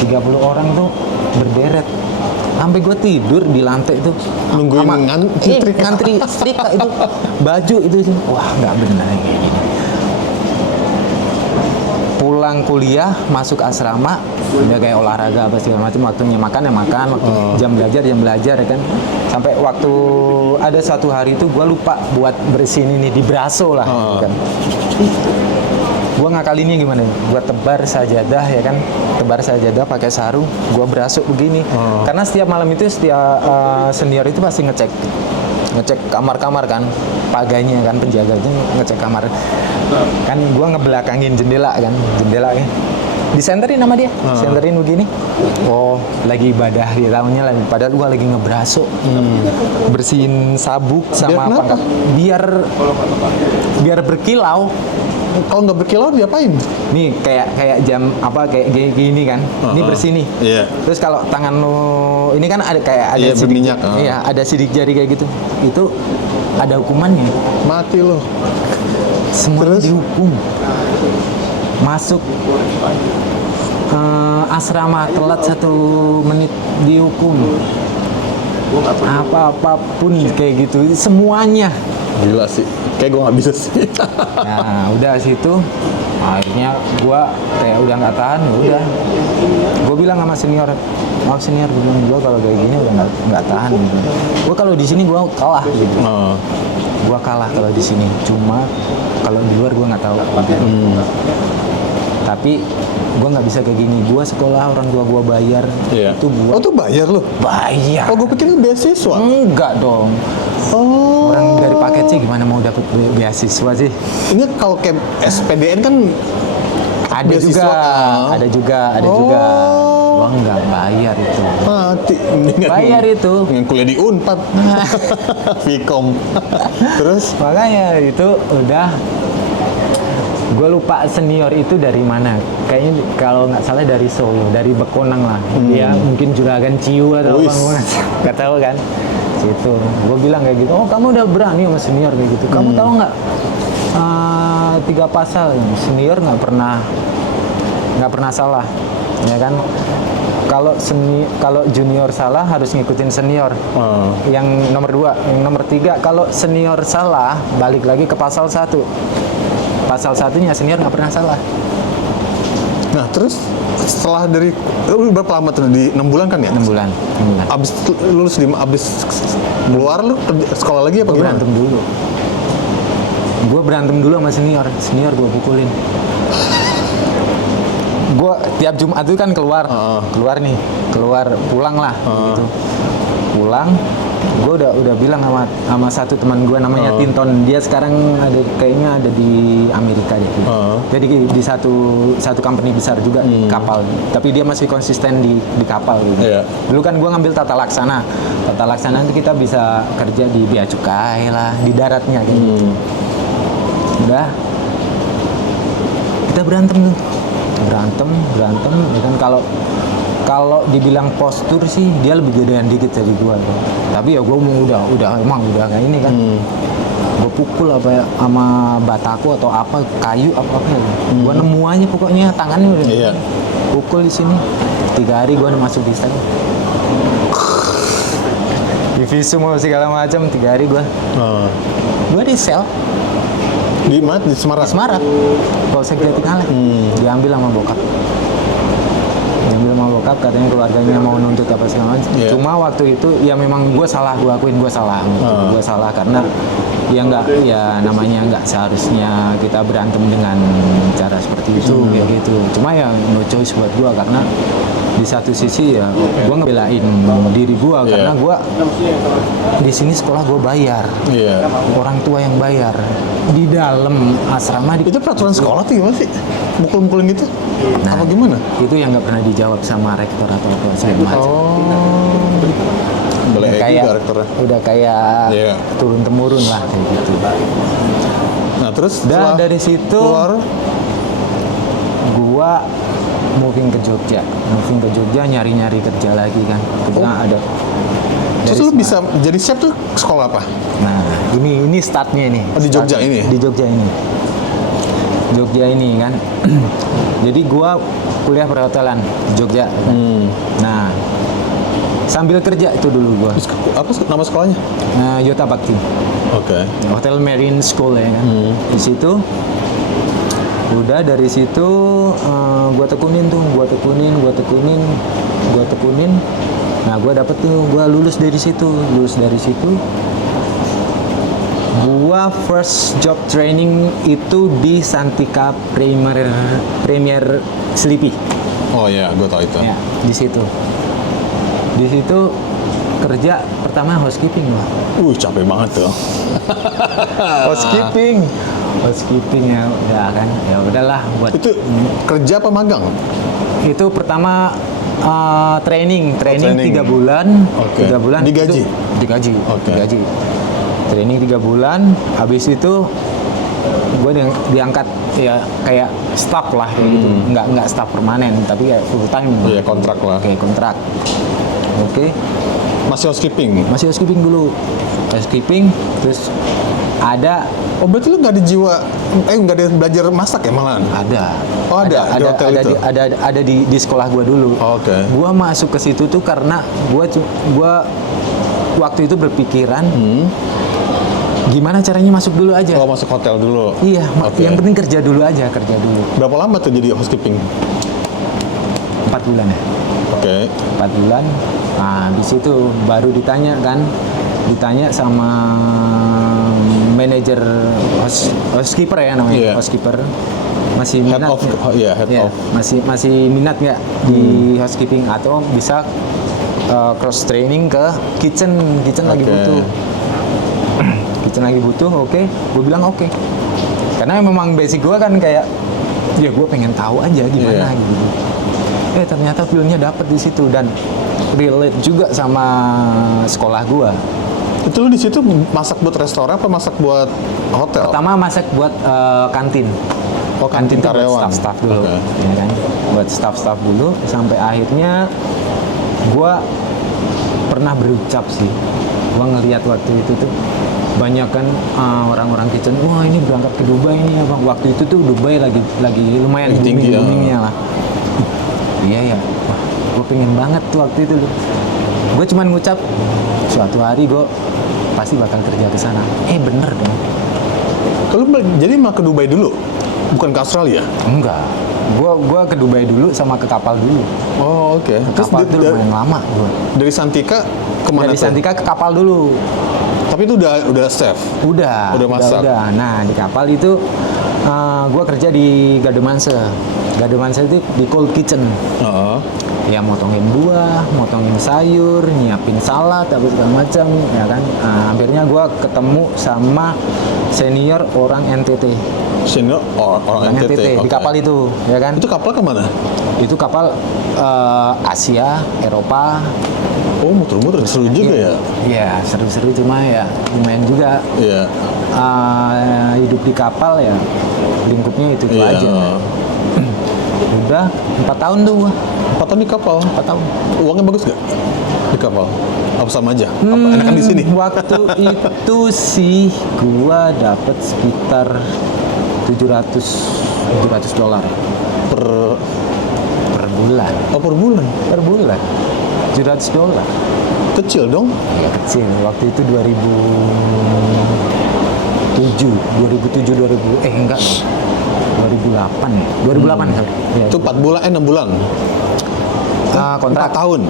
30 orang tuh berderet sampai gue tidur di lantai tuh Nungguin sama- ngantri. ngantri setrika itu baju itu sih wah nggak benar kayak gini pulang kuliah masuk asrama udah kayak olahraga apa segala macam waktunya makan ya makan waktu jam belajar ya kan sampai waktu ada satu hari itu gue lupa buat bersihin ini di braso lah kan gue ngakalinnya gimana gue tebar sajadah ya kan tebar sajadah pakai sarung gue berasuk begini karena setiap malam itu setiap senior itu pasti ngecek kamar-kamar kan paganya kan penjaganya ngecek kamar kan gue ngebelakangin jendela kan disenterin sama dia senterin begini oh lagi ibadah dia tahunya lagi padahal gue lagi ngebrasuk bersihin sabuk sama Biar pangkat biar berkilau. Kalau nggak berkilau diapain? Nih kayak jam apa kayak gini kan. Ini bersih nih. Iya. Terus kalau tangan lu ini kan ada kayak ada Iya, sidik berminyak, Iya, ada sidik jari kayak gitu. Itu ada hukumannya. Mati lo. Semua Terus? dihukum. Masuk asrama telat 1 menit dihukum. Apapun kayak gitu semuanya. Gila sih. Kayak gue nggak bisa sih. Nah udah situ akhirnya gue kayak udah nggak tahan ya udah gue bilang sama senior maaf senior gue bilang gue kalau kayak gini udah nggak tahan gitu. Gue kalau di sini gue kalah gitu gue kalah kalau di sini cuma kalau di luar gue nggak tahu tapi gue nggak bisa kayak gini gue sekolah orang tua gue bayar Iya. itu gue Oh tuh bayar lo? bayar Oh gue pikir itu beasiswa. enggak dong Oh. orang dari paket sih gimana mau dapet beasiswa sih Ini kalau kayak SPDN kan ada beasiswa, juga kan? ada juga Oh. gua nggak bayar itu mati. Mendingan bayar itu yang kuliah di Unpad. Vkom. Terus? makanya itu udah gue lupa senior itu dari mana kayaknya kalau nggak salah dari Solo dari Bekonang lah ya mungkin Juragan Ciu atau Wis. apa nggak tahu kan situ gue bilang kayak gitu oh kamu udah berani sama senior kayak gitu kamu tahu nggak 3 pasal senior nggak pernah salah ya kan kalau junior salah harus ngikutin senior yang nomor 2 yang nomor 3 kalau senior salah balik lagi ke pasal 1 pasal 1-nya senior nggak pernah salah. Nah terus setelah dari berapa lama tuh di 6 bulan kan ya? 6 bulan. Abis lulus abis keluar lu sekolah lagi apa Gue gimana? berantem dulu. Gue berantem dulu sama senior gue pukulin. Gue tiap Jumat itu kan keluar pulang lah gitu. Pulang gue udah bilang sama satu teman gue namanya Tinton, dia sekarang kayaknya ada di Amerika deh. Jadi di satu company besar juga kapal, tapi dia masih konsisten di kapal gitu. Iya. Dulu kan gue ngambil tata laksana itu kita bisa kerja di bea cukai lah di daratnya kayak gitu. Udah kita berantem ya kan kalau dibilang postur sih dia lebih gedean dikit dari gua tuh. Tapi ya gua emang udah kayak ini kan. Gua pukul apa sama bataku atau apa kayu apa gua nemu aja pokoknya tangannya udah. Iya. Pukul di sini 3 hari gua udah masuk di sana. di visum segala macam 3 hari gue di sel Di mana? Di Semarang? Semarang Polsek Jatingaleh. Diambil sama bokap katanya keluarganya mau nuntut apa segala macam. Yeah. Cuma waktu itu ya memang gue salah, gue akuin gue salah. Gue salah karena ya nggak, ya namanya nggak seharusnya kita berantem dengan cara seperti itu kayak gitu. Cuma ya no choice buat gue karena di satu sisi ya gue ngebelain diri gue karena gue di sini sekolah gue bayar, orang tua yang bayar di dalam asrama. Itu peraturan sekolah tuh gimana sih? Mukul-mukulin gitu? Nah, apa gimana? Itu yang nggak pernah dijawab sama rektor atau apa segala macam. Boleh kayak juga rektornya. Udah kayak turun temurun lah kayak gitu. Nah terus dari situ keluar, gua moving ke Jogja nyari kerja lagi kan. Kebetulan ada. Terus lu bisa jadi chef tuh sekolah apa? Nah ini startnya nih. Di Jogja ini? Di Jogja ini kan. Jadi gua kuliah perhotelan di Jogja. Nah sambil kerja itu dulu gua. Apa nama sekolahnya? Yota Bakti. Oke. Hotel Marine School ya kan. Di situ udah dari situ gua tekunin. Nah gua dapet tuh, gua lulus dari situ. Gua first job training itu di Santika Premier Sleepy. Oh ya, gua tahu itu. Ya, di situ kerja pertama housekeeping lah. Capek banget tuh. housekeeping ya udah kan, ya udahlah buat. Itu kerja apa magang? Itu pertama training 3 bulan. 3 bulan digaji. Digaji. Training 3 bulan, habis itu gue diangkat ya kayak staff lah kayak gitu. Nggak staff permanen tapi kayak full time. Iya, kontrak lah. Kayak kontrak. Oke. Masih housekeeping dulu. Housekeeping terus ada. Oh berarti lu nggak ada jiwa, nggak ada belajar masak ya malahan? Ada. Oh ada di hotel itu? Ada di sekolah gua dulu. Oke. Gua masuk ke situ tuh karena gua waktu itu berpikiran gimana caranya masuk dulu aja. Oh masuk hotel dulu? Iya, yang penting kerja dulu. Berapa lama tuh jadi housekeeping? 4 bulan ya. Oke. 4 bulan. Nah, di situ baru ditanya sama manajer housekeeper ya namanya. Housekeeper. Masih minat. Head of. Masih minat nggak di housekeeping atau bisa cross training ke kitchen lagi butuh. Kitchen lagi butuh, oke. Gue bilang oke. Karena memang basic gue kan kayak ya gue pengen tahu aja gimana gitu. Ternyata feel-nya dapet di situ dan relate juga sama sekolah gua. Itu lu di situ masak buat restoran apa masak buat hotel? Pertama masak buat kantin. Oh, kantin karyawan. Buat staff dulu, ya kan? Buat staff dulu sampai akhirnya gua pernah berucap sih. Gua ngelihat waktu itu tuh banyak kan orang-orang kitchen, wah ini berangkat ke Dubai nih abang. Waktu itu tuh Dubai lagi lumayan boomingnya lah. Iya ya, wah, gue pengen banget tuh waktu itu. Gue cuman ngucap suatu hari gue pasti bakal kerja ke sana. Bener dong. Kalau jadi mah ke Dubai dulu, bukan ke Australia? Enggak, gue ke Dubai dulu sama ke kapal dulu. Oh oke. Terus kapal itu lumayan lama gue. Dari Santika kemana? Dari Santika ke kapal dulu. Tapi itu udah chef? Udah masak? Udah. Nah di kapal itu gue kerja di Gademanse. Gademanse itu di cold kitchen. Ya motongin buah, motongin sayur, nyiapin salad, apa segala macam, ya kan. Akhirnya gue ketemu sama senior orang NTT. Senior orang NTT di kapal itu, ya kan. Itu kapal kemana? Itu kapal Asia, Eropa. Oh muter-muter, seru juga ya? Iya seru-seru cuma ya lumayan juga. Iya. Hidup di kapal ya lingkupnya itu aja. Udah 4 tahun tuh gua. 4 tahun di kapal? 4 tahun. Uangnya bagus gak? Di kapal? Apa sama aja? Enakan di sini? Waktu itu sih gua dapet sekitar $700 per bulan. Oh per bulan? Per bulan $700. Kecil dong. Kecil. Waktu itu 2008 ya. 2008 sorry. Ya, Itu 4 bulan, 6 bulan. kontrak 4 tahun.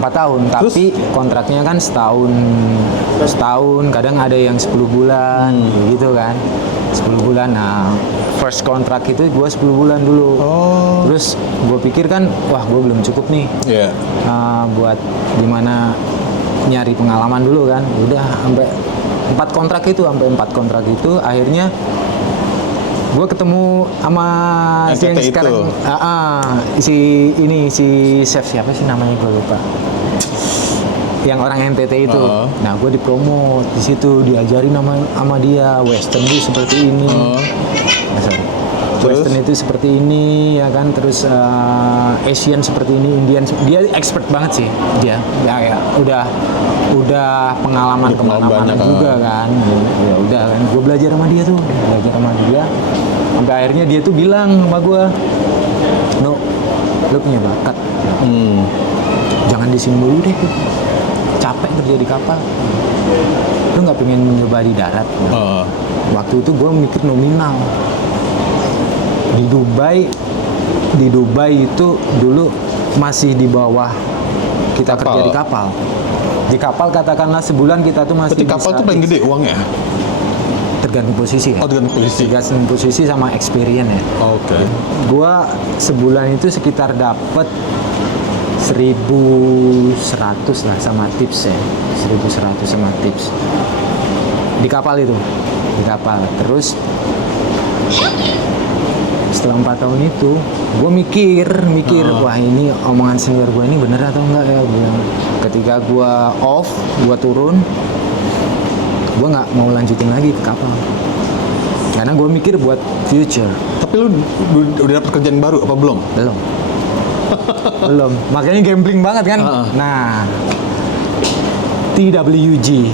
4 tahun, Terus? tapi kontraknya kan setahun, kadang ada yang 10 bulan gitu kan. 10 bulan. Nah, first kontrak itu gue 10 bulan dulu. Oh. Terus gue pikir kan, wah gue belum cukup nih Iya. buat gimana nyari pengalaman dulu kan. Udah sampai 4 kontrak itu akhirnya gue ketemu sama si yang NTT sekarang itu. si chef siapa sih namanya gue lupa, yang orang NTT itu. Nah gue dipromo di situ, diajarin sama dia Western itu seperti ini. Terus? Western itu seperti ini ya kan, terus Asian seperti ini, Indian. Dia expert banget sih dia. Ya udah pengalaman kemana-mana banyak, juga kan. Ya udah kan, gue belajar sama dia. Sampai akhirnya dia tuh bilang sama gue, "No, lu punya bakat. Jangan di sini dulu deh. Capek kerja di kapal. Lu nggak pengen nyoba di darat?" Waktu itu gue mikir nominal. Di Dubai itu dulu masih di bawah kita kerja di kapal. Di kapal katakanlah sebulan kita tuh masih Berarti kapal tuh paling gede uangnya? tergantung posisi ya. Oh, dengan posisi. Tergantung posisi sama experience ya. Oke. Gua sebulan itu sekitar dapat 1.100 lah sama tips ya. 1.100 sama tips. Di kapal itu. Di kapal. Terus setelah 4 tahun itu, gue mikir, wah ini omongan senior gue ini bener atau enggak ya? Ketika gue off, gue turun, gue nggak mau lanjutin lagi ke kapal, karena gue mikir buat future. Tapi lu udah dapet kerjaan baru apa belum? Belum, makanya gambling banget kan. Nah, TWG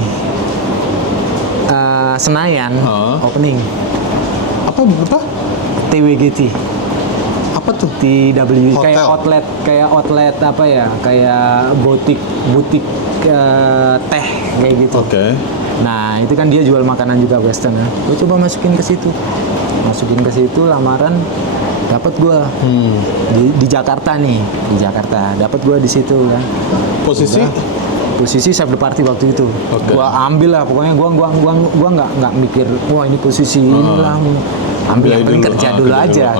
Senayan opening. Apa? TWGT. Apa tuh? TW Hotel. kayak outlet apa ya, kayak butik teh kayak gitu. Oke. Nah itu kan dia jual makanan juga Western ya. Gue coba masukin ke situ lamaran, dapat gue di Jakarta nih, dapat gue di situ kan. Posisi chef de party waktu itu. Gua ambil lah, pokoknya gua nggak mikir wah ini posisi inilah, ambil yang penting kerja dulu aja.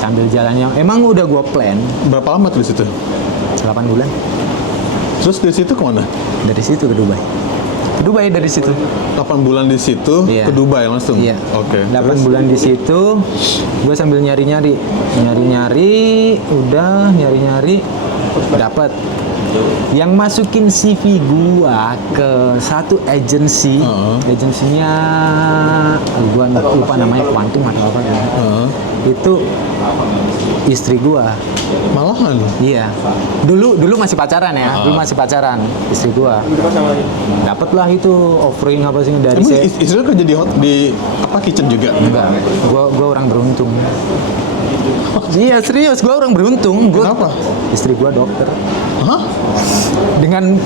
Sambil jalannya emang udah gua plan. Berapa lama tuh di situ? 8 bulan. Terus dari situ kemana? Dari situ ke Dubai. Dari situ 8 bulan di situ ke Dubai langsung? Iya. Oke. 8 bulan di situ, gue sambil nyari-nyari, dapat. Yang masukin CV gua ke satu agensi, agensinya gua lupa namanya, Quantum atau apa ya. Itu istri gua. Malahan? Iya. Dulu masih pacaran ya. Istri gua. Dapatlah itu offering apa sih dari Emang istri lu kerja di apa kitchen juga? Enggak. Gua orang beruntung. Iya serius, gue orang beruntung. Kenapa? Istri gue dokter. Hah? Dengan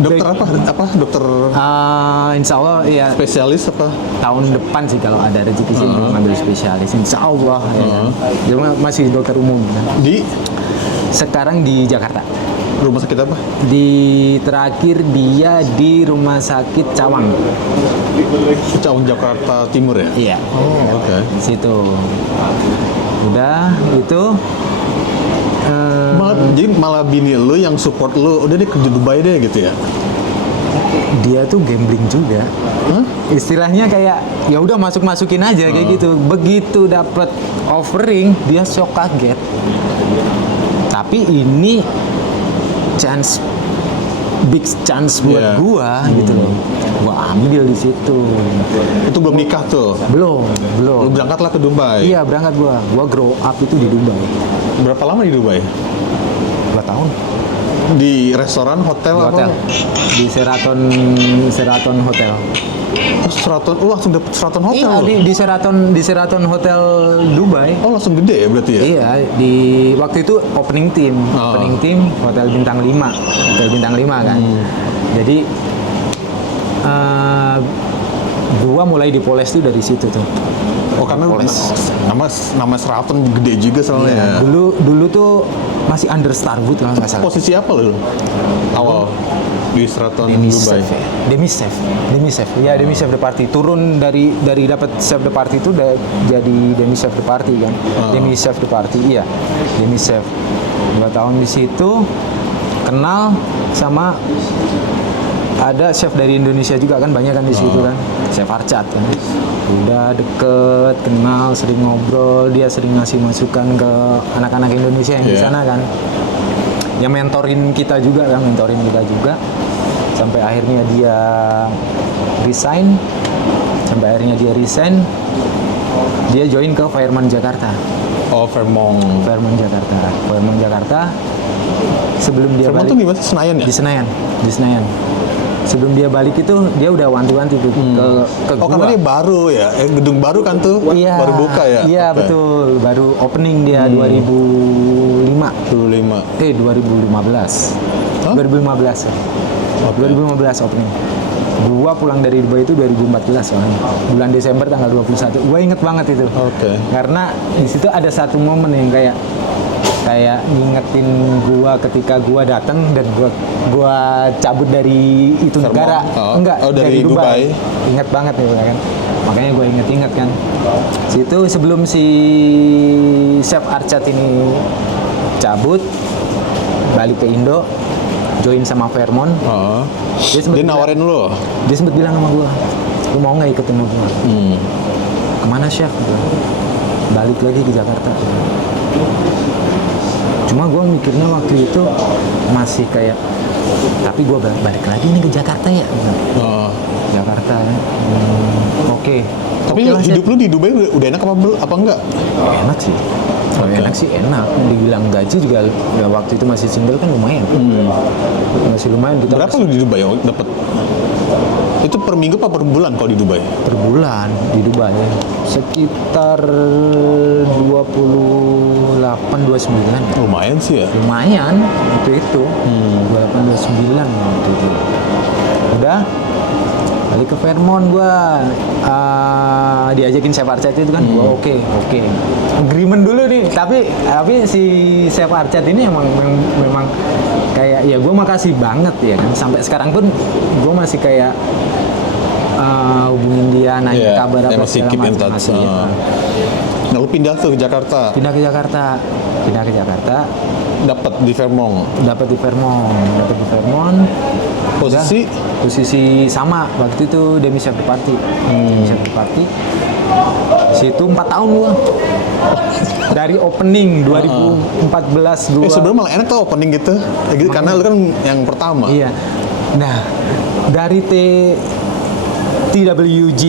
Dokter apa? Dokter insya Allah ya spesialis apa? tahun depan sih kalau ada rezeki sih ngambil spesialis. Insya Allah ya kan. Dia masih dokter umum kan. Sekarang di Jakarta. Rumah sakit apa? Terakhir dia di Rumah Sakit Cawang. Cawang Jakarta Timur ya? Iya. Oke. Di situ. Udah itu. Jadi malah bini lu yang support lu, udah deh kerja Dubai deh gitu ya? Dia tuh gambling juga. Istilahnya kayak ya udah masukin aja kayak gitu. Begitu dapat offering dia shock kaget. Tapi ini big chance buat gua gitu loh. Gua ambil di situ. Itu belum nikah tuh? Belum. Lu berangkatlah ke Dubai? Iya berangkat gua. Gua grow up itu di Dubai. Berapa lama di Dubai? 2 tahun. Di restoran, hotel Di apa? Sheraton Hotel. Sheraton, langsung dapet Sheraton Hotel Iya, loh. di Sheraton Hotel Dubai. Oh langsung gede ya berarti ya? Iya, di waktu itu opening team Hotel Bintang 5. Hotel Bintang 5 kan. Jadi gua mulai dipoles tuh dari situ tuh. Oh karena nama Sheraton gede juga soalnya. Dulu tuh masih under Starwood kalau nggak salah. Posisi apa lo? Awal di Sheraton Dubai. Demi chef. Ya demi chef the party. Turun dari dapat chef the party itu udah jadi demi chef the party kan. Demi chef the party. Iya. Demi chef. 2 tahun di situ kenal sama ada chef dari Indonesia juga kan, banyak kan di situ kan. Chef Arcad kan. Udah deket, kenal, sering ngobrol, dia sering ngasih masukan ke anak-anak Indonesia yang di sana kan. Yang mentorin kita juga. Sampai akhirnya dia resign. Dia join ke Fairmont Jakarta. Oh Fairmont Jakarta. Sebelum dia Fairmont balik tuh di mana? Senayan ya? di Senayan. Sebelum dia balik itu dia udah wanti-wanti tuh ke Oh gua. karena dia baru ya? Gedung baru kan tuh? Iya, Baru buka ya? Iya Oke. betul, baru opening dia 2005. 25. 2015. Hah? 2015. Oke. 2015 opening. Gua pulang dari Dubai itu 2014 soalnya. Bulan Desember tanggal 21. Gua inget banget itu. Oke. Karena di situ ada satu momen yang kayak ngingetin gua ketika gua datang dan gua cabut dari itu Fairmont. negara. Oh. Enggak, Oh, dari Dubai. Ingat banget ya kan. Makanya gue inget kan. Situ sebelum si Chef Arcad ini cabut balik ke Indo, join sama Fairmont. Oh. Dia sempet Dia nawarin lo? Dia sempet bilang sama gue, lu mau nggak ikutin gue? Kemana Chef? Balik lagi ke Jakarta. Cuma gue mikirnya waktu itu masih kayak, tapi gue balik lagi nih ke Jakarta ya. Oh. Jakarta ya. Oke. Tapi Oke lah, hidup lu di Dubai udah enak apa enggak? enak sih. Kalau enak sih enak. Dibilang gaji juga ya waktu itu masih single kan lumayan. Masih lumayan kita Berapa lu di Dubai dapat? Itu per minggu apa per bulan kalau di Dubai? per bulan di Dubai sekitar 28-29. Lumayan sih ya. Lumayan itu 28-29 waktu itu. Udah balik ke Fairmont gua diajakin Chef Arcad itu kan gua oke agreement dulu nih tapi si Chef Arcad ini memang kayak ya gua makasih banget ya kan sampai sekarang pun gua masih kayak hubungin dia nanya kabar apa masih segala keep in macam touch. masih gitu. Nah, lu pindah tuh ke Jakarta. Pindah ke Jakarta Dapat di Fairmont. dapat di Fairmont posisi sama waktu itu demi chef de party situ 4 tahun gua dari opening 2014 gua Sebenarnya malah enak tuh opening gitu. Karena lu kan yang pertama. iya nah dari TWG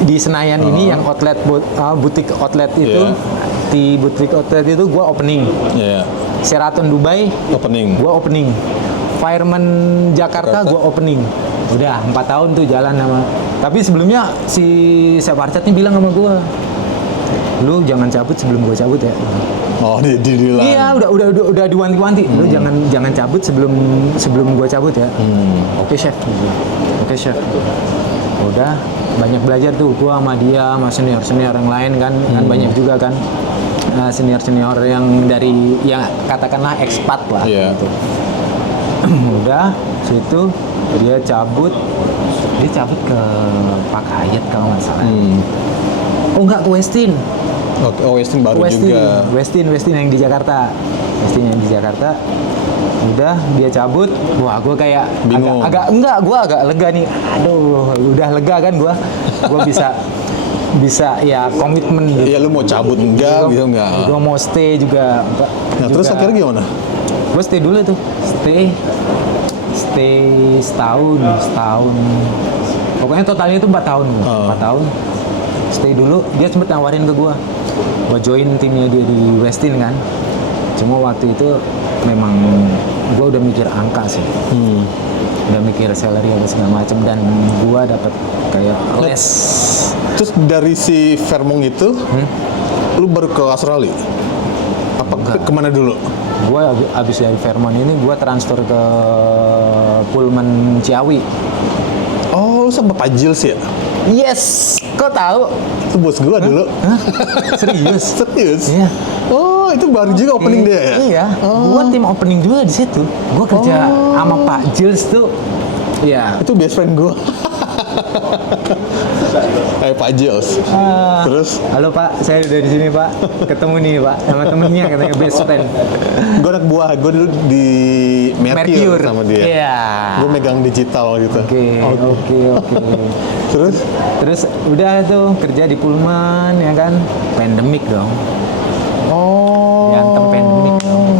di Senayan ini yang outlet butik outlet itu di butik outlet itu gua opening Iya. Sheraton Dubai Opening. gua opening Fairmont Jakarta gua opening udah 4 tahun tuh jalan sama tapi sebelumnya si Chef Arcad nih bilang sama gua lu jangan cabut sebelum gua cabut ya Oh, dibilang. iya udah diwanti-wanti lu jangan cabut sebelum gua cabut ya oke chef udah banyak belajar tuh gua sama dia sama senior yang lain kan banyak juga kan senior yang dari yang katakanlah ekspat lah gitu. Udah situ dia cabut ke Pak Hayat kalau nggak salah oh enggak ke Westin Oke, Westin baru juga. Westin yang di Jakarta udah dia cabut wah gue kayak Bingung. gue agak lega nih aduh udah lega kan gue bisa ya komitmen gitu. Iya, lu mau cabut enggak gitu enggak. Gue mau stay juga. Nah, terus akhirnya gimana? Gue stay dulu tuh. Stay setahun. Pokoknya totalnya itu 4 tahun. 4 tahun. Stay dulu. Dia sempet nawarin ke gue. Gue join timnya dia di Westin kan. Cuma waktu itu memang gue udah mikir angka sih. udah mikir salary apa segala macam, dan gua dapat kayak les. Terus dari si Vermont itu, lu baru ke Australia? Apa kemana dulu? Gua abis dari Vermont ini gua transfer ke Pullman Ciawi. Oh, lu sama Pak Jils ya? Yes, kok tahu? Itu bos gua dulu. Hah? Serius? Serius? Iya. Oh, itu baru juga opening dia ya? Iya. Gua tim opening juga di situ. Gua kerja sama Pak Jils tuh. Iya. Itu best friend gua. Pak Jils. Terus? Halo Pak, saya udah di sini Pak. Ketemu nih Pak sama temennya katanya best friend. Gue anak buah, gue dulu di Mercure sama dia. Iya. Gue megang digital gitu. Oke. Terus udah tuh kerja di Pullman ya kan. Pandemik dong. Diantem pandemik dong.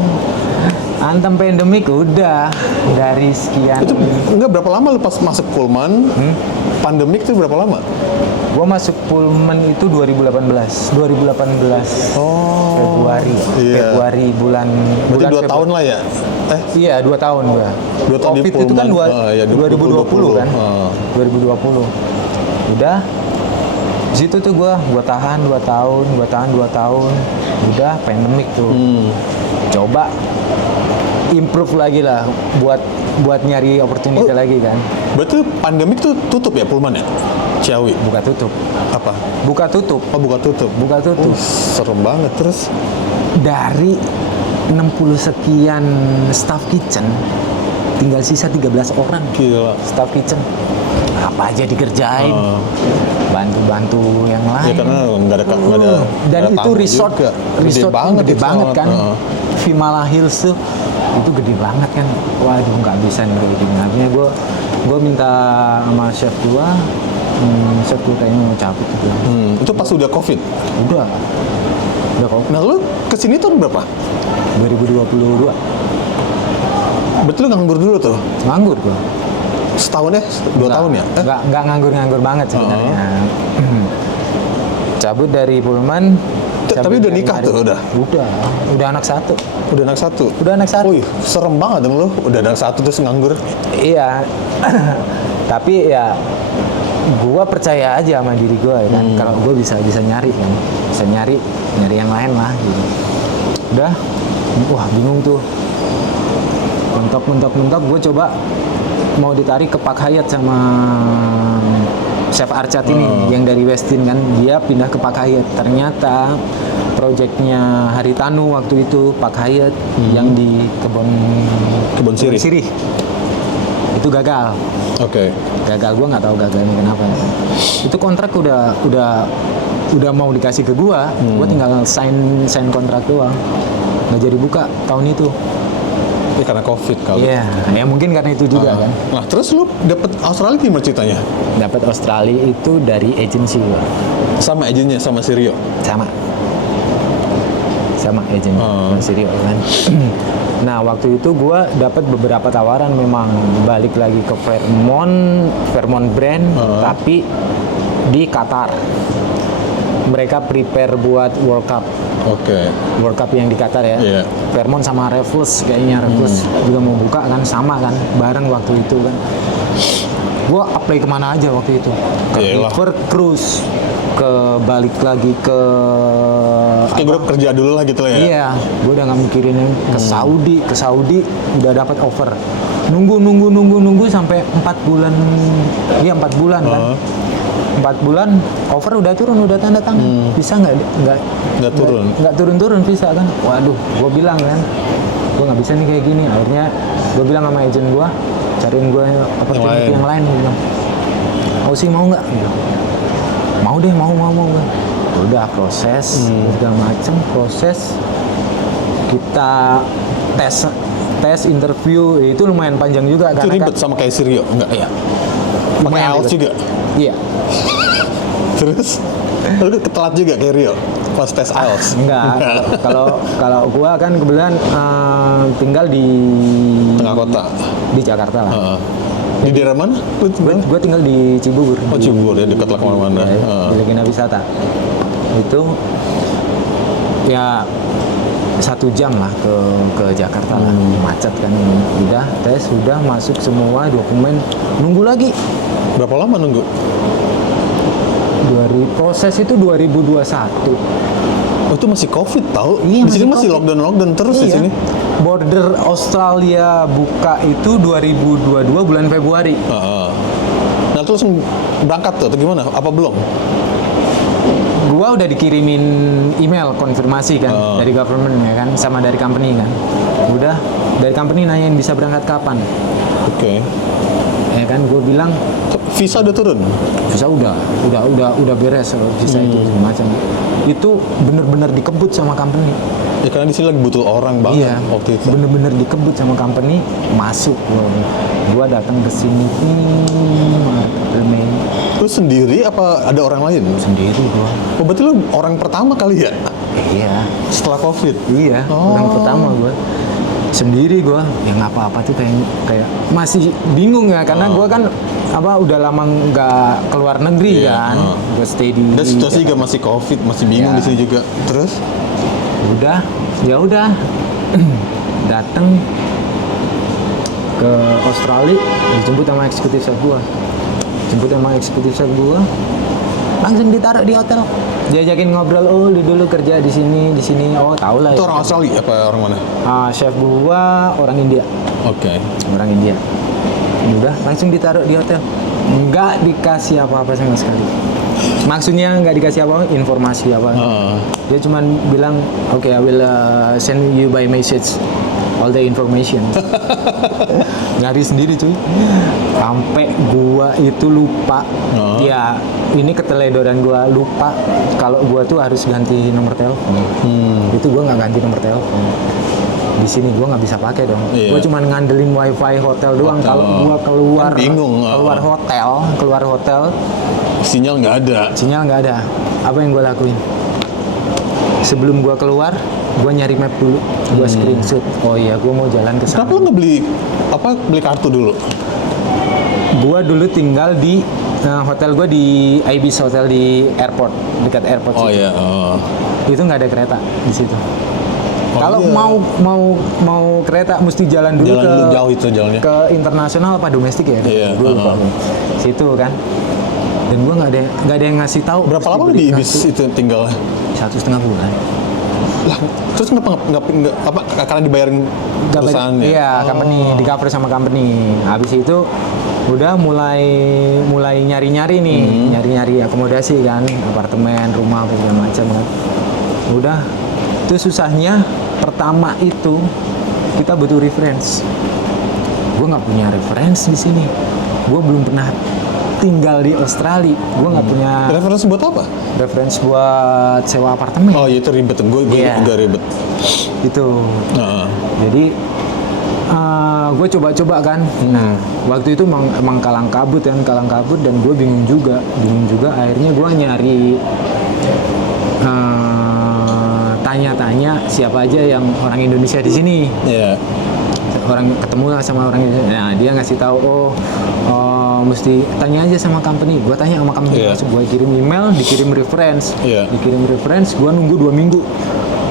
Antem pandemik udah dari sekian. Itu enggak berapa lama lu pas masuk Pullman? Pandemik itu berapa lama? Gua masuk Pullman itu 2018 Februari. Iya. Februari bulan Berarti 2 Februari. tahun lah ya? Iya, 2 tahun gua. 2 tahun di Covid itu kan Pullman. Ya, 2020 kan? 2020. Udah. Di situ tuh gua tahan 2 tahun. Udah pandemik tuh. Coba improve lagi lah buat nyari opportunity lagi kan. Berarti pandemik tuh tutup ya Pullman ya? Ciawi? Buka tutup. Apa? Buka tutup. Oh, buka tutup. Serem banget. Terus? Dari 60 sekian staff kitchen, tinggal sisa 13 orang. Gila. Staff kitchen. Apa aja dikerjain. Bantu-bantu yang lain. Ya karena nggak ada dan nggak ada itu tamu resort juga. gede banget resort. kan. Vimala Hills tuh itu gede banget kan. Waduh, nggak bisa nih kayak gini. Akhirnya gue minta sama chef gue kayaknya mau cabut gitu. Itu pas udah COVID? Udah kok. Nah, lu kesini tahun berapa? 2022. Berarti lu nganggur dulu tuh? Nganggur gue. Setahun ya? 2 tahun ya? Nggak nganggur banget sebenarnya. Cabut dari Pullman. Tapi udah nikah tuh, udah? Udah anak satu. Udah anak satu? Udah anak satu. Wih, serem banget dong lu. Udah anak satu terus nganggur. Iya. Tapi ya gua percaya aja sama diri gua ya kan. Kalau gua bisa nyari kan. Bisa nyari yang lain lah gitu. Udah. Wah, bingung tuh. Mentok gua coba mau ditarik ke Pak Hayat sama Chef Archat ini yang dari Westin kan, dia pindah ke Pak Hayat. Ternyata proyeknya Haritanu waktu itu Pak Hayat yang di Kebon Sirih itu gagal. Oke. Gagal, gua nggak tahu gagalnya kenapa. Itu kontrak udah mau dikasih ke gua tinggal sign kontrak doang. Nggak jadi buka tahun itu. Ya karena COVID kali. Iya, ya mungkin karena itu juga kan. Nah, terus lu dapet Australia gimana ceritanya? Dapat Australia itu dari agensi gua. Sama agennya, sama si Rio? Sama agent Sirio kan. Nah, waktu itu gua dapat beberapa tawaran, memang balik lagi ke Vermont brand, tapi di Qatar. Mereka prepare buat World Cup. Oke. World Cup yang di Qatar ya. Iya. Vermont sama Raffles kayaknya juga mau buka kan, sama kan, bareng waktu itu kan. Gua apply kemana aja waktu itu? Ke River Cruise, balik lagi ke Oke, gue kerja dulu lah gitu ya. Iya, gue udah nggak mikirin ke Saudi udah dapat offer. Nunggu sampai 4 bulan. Iya, 4 bulan kan. 4 bulan offer udah turun, udah tanda tangan. Bisa nggak turun? Nggak turun visa kan. Waduh, gue bilang kan, gue nggak bisa nih kayak gini. Akhirnya gue bilang sama agent gue, cariin gue opportunity yang lain. Gue bilang, mau nggak? Mau deh, mau. Udah proses segala macem, kita tes interview itu lumayan panjang juga. Itu ribet sama kayak Sirio? Enggak? Iya. Pakai IELTS juga? Iya. Terus? Lu ketelat juga kayak Rio pas tes IELTS? Enggak. Kalau gua kan kebetulan tinggal di tengah kota, di Jakarta lah. Di daerah mana? Gua tinggal di Cibubur. Oh, Cibubur ya, dekat lah kemana-mana. Di Legenda Wisata. Itu ya 1 jam lah ke Jakarta lah, macet kan. Udah tes, udah masuk semua dokumen, nunggu lagi. Berapa lama nunggu? Proses itu 2021. Oh, itu masih COVID tahu? Iya, di sini masih masih lockdown terus di Iya. sini. Border Australia buka itu 2022 bulan Februari. Heeh. Nah, terus berangkat tuh atau gimana? Apa belum? Gua udah dikirimin email konfirmasi kan dari government ya kan, sama dari company kan. Udah dari company nanyain bisa berangkat kapan. Oke. Ya kan, gue bilang Visa udah turun? visa udah beres, visa itu macam. Itu bener-bener dikebut sama company. Ya karena di sini lagi butuh orang banget Iya, waktu itu. bener-bener dikebut sama company, masuk. Gua datang ke sini Maret, April, Mei Lu sendiri apa ada orang lain? sendiri gua. Oh, berarti lu orang pertama kali ya? Iya, Setelah COVID? iya, Oh. orang pertama gua. Sendiri gua, yang apa-apa tuh kayak masih bingung ya, karena gua kan udah lama nggak keluar negeri Iya, kan. Gua stay di Dan situasi juga masih COVID, masih bingung Iya. di sini juga. Terus? ya udah datang ke Australia, dijemput sama eksekutif chef gua, langsung ditaruh di hotel, diajakin ngobrol. Oh, lu dulu kerja di sini, oh tau lah Itu ya. orang Australia apa orang mana? Chef gua orang India. Oke. Udah langsung ditaruh di hotel, nggak dikasih apa-apa sama sekali. Maksudnya nggak dikasih apa, informasi apa. Dia cuman bilang, oke, I will send you by message all the information. Nyari sendiri cuy. Sampai gua itu lupa. Ya, ini keteledoran gua, lupa kalau gua tuh harus ganti nomor telepon. Itu gua nggak ganti nomor telepon. Di sini gua nggak bisa pakai dong. Iya. Gua cuman ngandelin wifi hotel doang. Kalau gua keluar, Kan bingung. keluar hotel, Sinyal nggak ada. sinyal nggak ada. Apa yang gue lakuin? Sebelum gue keluar, gue nyari map dulu, gue screenshot. Oh iya, gue mau jalan ke sana. Kenapa lu nggak beli kartu dulu? Gue dulu tinggal di hotel gue di Ibis Hotel di airport, dekat airport. Oh situ. iya. Itu nggak ada kereta di situ. Kalau iya. mau kereta mesti jalan dulu Jalan dulu jauh itu jalannya. ke internasional apa domestik ya? Iya, Gue lupa. Situ kan. Dan gue nggak ada yang ngasih tahu. Berapa Mesti lama lu beli di Ibis kartu. itu tinggal? 1,5 bulan. Lah, terus kenapa nggak karena dibayarin perusahaan ya? Iya, company, di cover sama company. Habis itu udah mulai nyari-nyari nih, nyari-nyari akomodasi kan, apartemen, rumah, segala macam kan. Udah, itu susahnya pertama itu kita butuh reference. Gue nggak punya reference di sini. Gue belum pernah tinggal di Australia. Gue nggak punya Referensi buat apa? reference buat sewa apartemen. Oh iya, itu ribet. Gue Iya. juga ribet. Itu. Heeh. Jadi gue coba-coba kan. Nah, waktu itu emang kalang kabut dan gue bingung juga. Akhirnya gue nyari tanya-tanya siapa aja yang orang Indonesia di sini. Iya. Ketemu lah sama orang Indonesia. Nah, dia ngasih tahu, mesti tanya aja sama company. Gue tanya sama company, Iya. gue kirim email, dikirim reference, Iya. gue nunggu 2 minggu.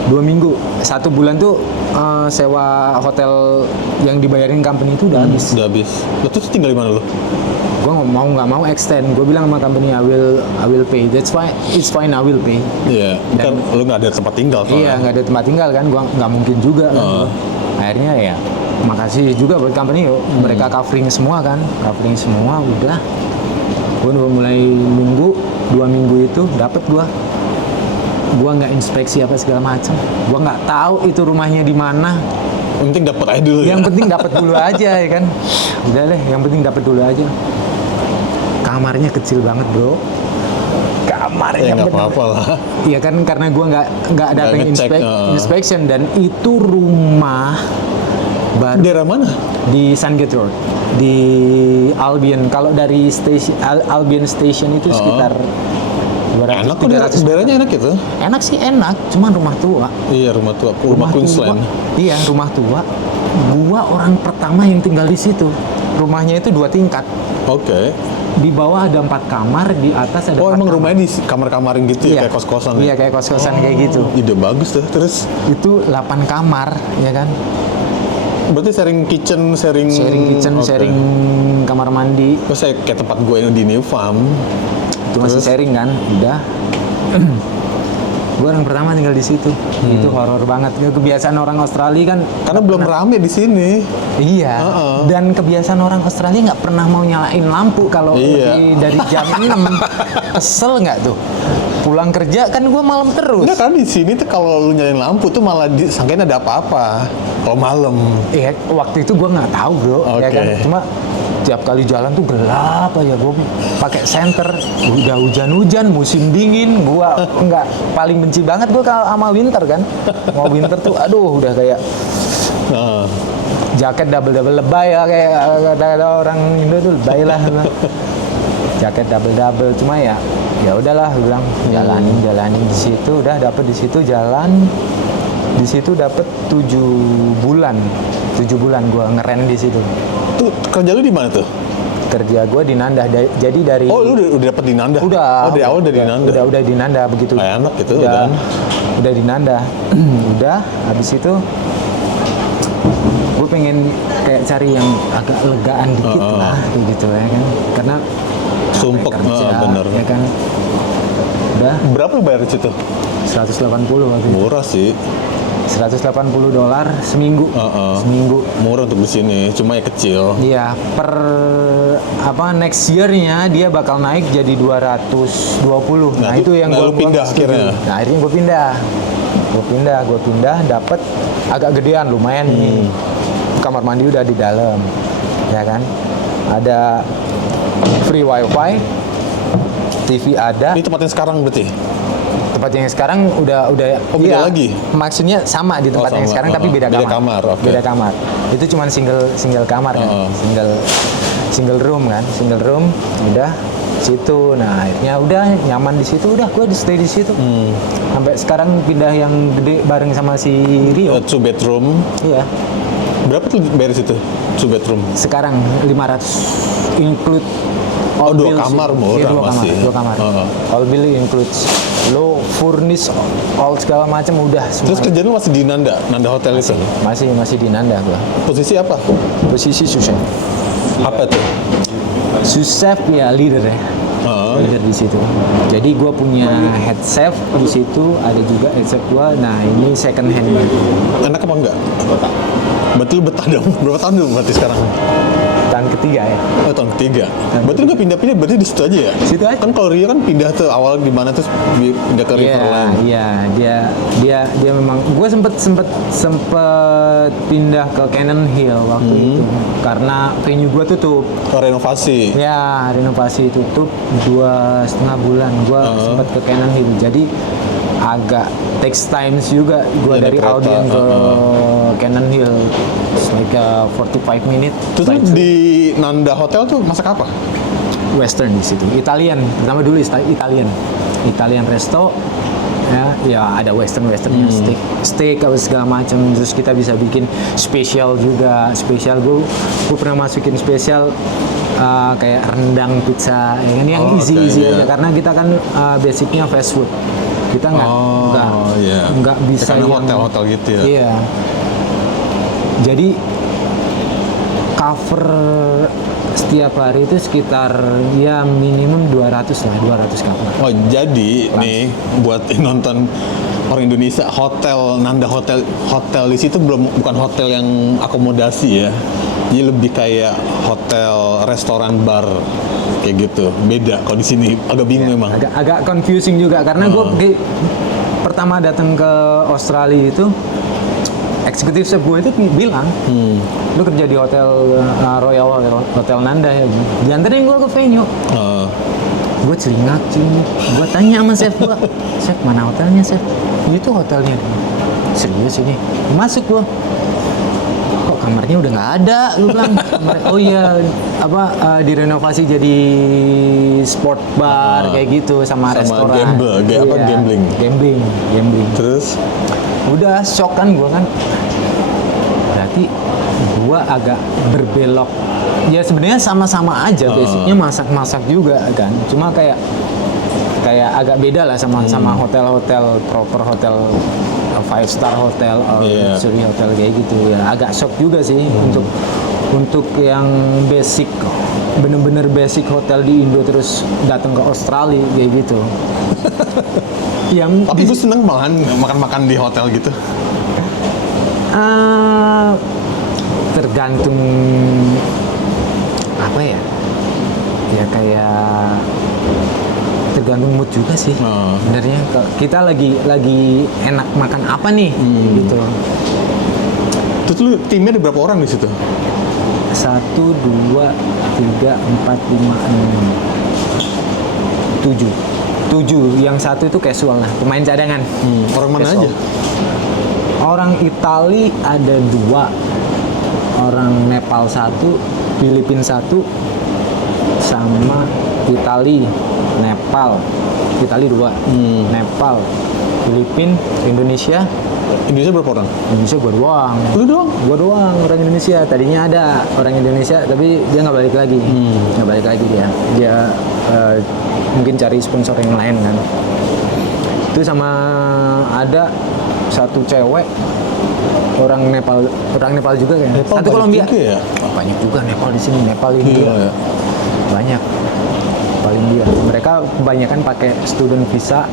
2 minggu, 1 bulan tuh sewa hotel yang dibayarin company itu udah habis. Udah habis. Lo terus tinggal di mana lo? Gue nggak mau extend. Gue bilang sama company, I will pay. That's why it's fine, I will pay. Iya. Kan lo nggak ada tempat tinggal soalnya. Iya, nggak ada tempat tinggal kan. Gue nggak mungkin juga. Kan. Akhirnya ya, makasih juga buat company. Mereka covering semua kan, udah. Gue udah mulai nunggu 2 minggu itu dapet gue. Gue nggak inspeksi apa segala macam. Gue nggak tahu itu rumahnya di mana. Yang penting dapat aja dulu Yang ya. penting dapat dulu aja ya kan. Udah deh, yang penting dapat dulu aja. Kamarnya kecil banget bro. Ya nggak apa-apa lah. Iya kan, karena gue nggak datang ngecek, inspection, dan itu rumah baru Daerah mana? di Sandgate Road di Albion. Kalau dari Albion Station itu sekitar 200, Enak kok 300 daerahnya enak gitu. Enak sih, enak, cuman rumah tua. Iya, rumah tua, rumah Queensland. Iya, rumah tua. Gua orang pertama yang tinggal di situ. Rumahnya itu 2 tingkat. Oke. di bawah ada 4 kamar, di atas ada Oh 4 emang kamar. rumahnya di kamar-kamarin gitu ya, kayak kos-kosan Iya ya? kayak kos-kosan kayak gitu. Ide bagus tuh. Terus Itu 8 kamar ya kan. berarti sharing kitchen, sharing Sharing kitchen, oke. sharing kamar mandi. Terus kayak tempat gue yang di New Farm. Itu masih Terus? sharing kan. Udah. Gue orang pertama tinggal di situ. Itu horor banget. Kebiasaan orang Australia kan. Karena belum rame di sini. Iya. Heeh. Dan kebiasaan orang Australia nggak pernah mau nyalain lampu kalau Iya. lebih dari jam 6. Kesel nggak tuh? Pulang kerja kan gue malam terus. Enggak kan di sini tuh kalau lu nyalain lampu tuh malah disangkain ada apa-apa kalau malam. Iya, waktu itu gue nggak tahu bro, ya Oke. kan. Cuma tiap kali jalan tuh gelap aja. Gue pakai senter, udah hujan-hujan, musim dingin. Gue nggak, paling benci banget gue kalau sama winter kan. Mau winter tuh, aduh udah kayak Nah, jaket double lebay ya, kayak ada orang Indo tuh lebay lah. Jaket double, cuma ya udahlah, gue bilang jalanin di situ, udah dapet di situ jalan. Di situ dapat 7 bulan. 7 bulan gue ngeren di situ. tuh kerja lu di mana tuh? Kerja gue di Nanda. Jadi dari Oh lu udah dapet di Nanda? udah Oh dari awal udah di Nanda? Udah di Nanda begitu. Kayak enak gitu, Udah, udah. udah di Nanda. Udah habis itu gue pengen kayak cari yang agak legaan dikit lah kayak gitu ya kan. Karena Sumpek, kerja bener. ya kan. Udah Berapa lu bayar di situ? 180 waktu itu. Murah sih. $180 seminggu. Seminggu. Murah untuk di sini, cuma ya kecil. Iya, per next year-nya dia bakal naik jadi 220. Nah, itu yang nah, gua lu pindah setuju. akhirnya? Nah, akhirnya gue pindah, dapat agak gedean lumayan nih. Kamar mandi udah di dalam. Ya kan? Ada free wifi, TV ada. Ini tempatnya sekarang berarti? Tempat yang sekarang udah Oh, beda lagi? Maksudnya sama di tempat yang sama. sekarang tapi beda Beda kamar. kamar, oke. Beda kamar. Itu cuma single kamar kan. Single room kan. Single room udah situ. Nah, akhirnya udah nyaman di situ, udah gue stay di situ. Sampai sekarang pindah yang gede bareng sama si Rio. 2 bedroom. Iya. Berapa tuh bayar di situ? 2 bedroom. Sekarang 500 include Oh, all 2 bills kamar itu. murah Iya, 2 kamar, masih. 2 kamar. All bill includes lo furnish all segala macam udah semua. Terus kerjaan lu masih di Nanda Hotel itu? Masih di Nanda gua. Posisi apa? Posisi sous chef. Apa tuh? Sous chef ya leader ya. Leader di situ. Jadi gue punya head chef di situ, ada juga head chef gua. Nah, ini second hand. Enak apa enggak? Berarti lu betah dong. Berapa tahun dulu berarti sekarang? Tahun ketiga ya. Oh, tahun ketiga. Berarti lu nggak pindah-pindah, berarti di situ aja ya? Situ aja. Kan kalau Rio kan pindah tuh awal gimana terus pindah ke Riverland. Iya, dia memang. Gue sempet pindah ke Cannon Hill waktu itu karena venue gue tutup. Oh, renovasi. Ya, renovasi tutup 2,5 bulan. Gue sempet ke Cannon Hill. Jadi agak takes times juga gue Iya, dari naik kereta, Albion ke Cannon Hill. It's like 45 minute. Terus lu di Nanda Hotel tuh masak apa? Western di situ. Italian, pertama dulu Italian resto. Ya ada westernnya, steak segala macam. Terus kita bisa bikin spesial juga. Spesial gue pernah masukin spesial kayak rendang pizza ya kan, yang easy aja karena kita kan basicnya fast food. Kita nggak bisa karena yang hotel gitu ya. Iya. Jadi cover setiap hari itu sekitar ya minimum 200 cover. Oh, jadi nih buat nonton orang Indonesia, Nanda Hotel di situ bukan hotel yang akomodasi ya. Jadi lebih kayak hotel, restoran, bar kayak gitu. Beda kalau di sini agak bingung memang. Agak confusing juga karena gue pertama datang ke Australia itu eksekutif chef gue itu bilang, lu kerja di hotel Royal Hotel Nanda ya. Diantarin gue ke venue. Gue celingak, gue tanya sama chef gue, chef mana hotelnya chef? Itu hotelnya. Serius ini? Masuk gue. Kok kamarnya udah nggak ada? Gue bilang. Oh iya, direnovasi jadi sport bar kayak gitu sama restoran. Gambling. Terus Udah shock kan gue kan. Berarti gua agak berbelok. Ya sebenarnya sama-sama aja, basicnya masak-masak juga kan. Cuma kayak agak beda lah sama hotel-hotel proper, hotel 5-star hotel or luxury hotel kayak gitu ya. Agak shock juga sih untuk yang basic, bener-bener basic hotel di Indo terus datang ke Australia kayak gitu. Tapi gue seneng malahan makan-makan di hotel gitu. Tergantung apa ya? Ya kayak tergantung mood juga sih. Sebenarnya kita lagi enak makan apa nih gitu. Terus lu timnya ada berapa orang di situ? 1, 2, 3, 4, 5, 6, 7. Yang satu itu casual lah, pemain cadangan. Orang mana Casual. aja? Orang Itali ada 2, orang Nepal 1, Filipina 1, sama Itali, Nepal. Itali 2, Nepal, Filipina, Indonesia. Indonesia berapa orang? Indonesia gua doang. Lu doang? Gua doang orang Indonesia. Tadinya ada orang Indonesia tapi dia nggak balik lagi. Nggak balik lagi dia mungkin cari sponsor yang lain kan. Itu sama ada satu cewek orang Nepal juga kan. Satu Kolombia. Ya? Banyak juga Nepal di sini. Nepal ini ya. banyak. Paling dia. Mereka kebanyakan pakai student visa.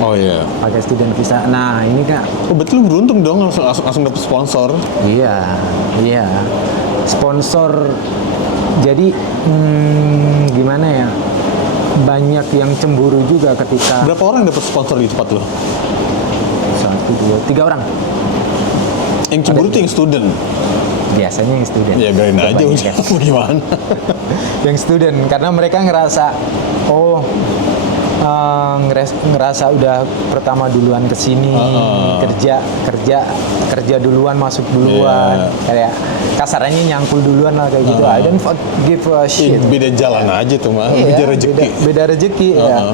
Oh iya. Pakai student visa. Nah ini kan. Oh betul, lu beruntung dong langsung dapet sponsor. Iya. Sponsor. Jadi gimana ya? Banyak yang cemburu juga ketika. Berapa orang dapet sponsor di tempat lo? 1, 2, 3 orang. Yang cemburu tuh yang student. Biasanya yang student. Ya gain aja Kebanyakan. udah. Gimana? Yang student karena mereka ngerasa ngerasa udah pertama duluan kesini kerja duluan, masuk duluan, kayak kasarannya nyangkul duluan lah kayak gitu. I don't give a shit. Beda jalan aja tuh mah, Iya, beda rezeki. beda rezeki ya.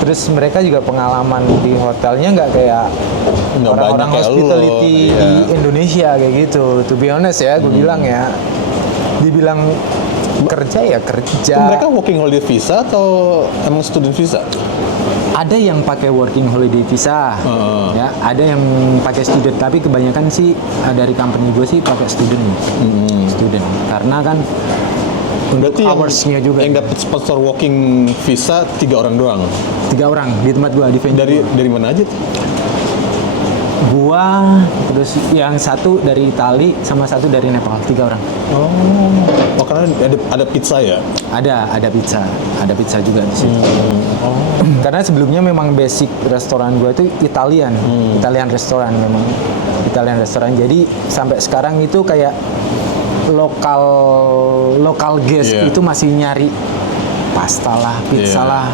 Terus mereka juga pengalaman di hotelnya nggak kayak Nggak orang-orang banyak kayak hospitality lo, di iya. Indonesia kayak gitu. To be honest ya, gue bilang ya, dibilang kerja ya kerja. Itu mereka working holiday visa atau emang student visa? Ada yang pakai working holiday visa, ya. Ada yang pakai student. Tapi kebanyakan sih dari company gue sih pakai student, student. Karena kan untuk Berarti hoursnya juga. yang dapat sponsor working visa 3 orang doang. 3 orang di tempat gue di venue. Dari mana aja tuh? Gua, terus yang satu dari Itali sama satu dari Nepal, 3 orang. Oh karena ada pizza ya? Ada pizza juga di situ. Karena sebelumnya memang basic restoran gua itu Italian restoran memang, Italian restoran. Jadi sampai sekarang itu kayak lokal guest itu masih nyari pasta lah, pizza lah.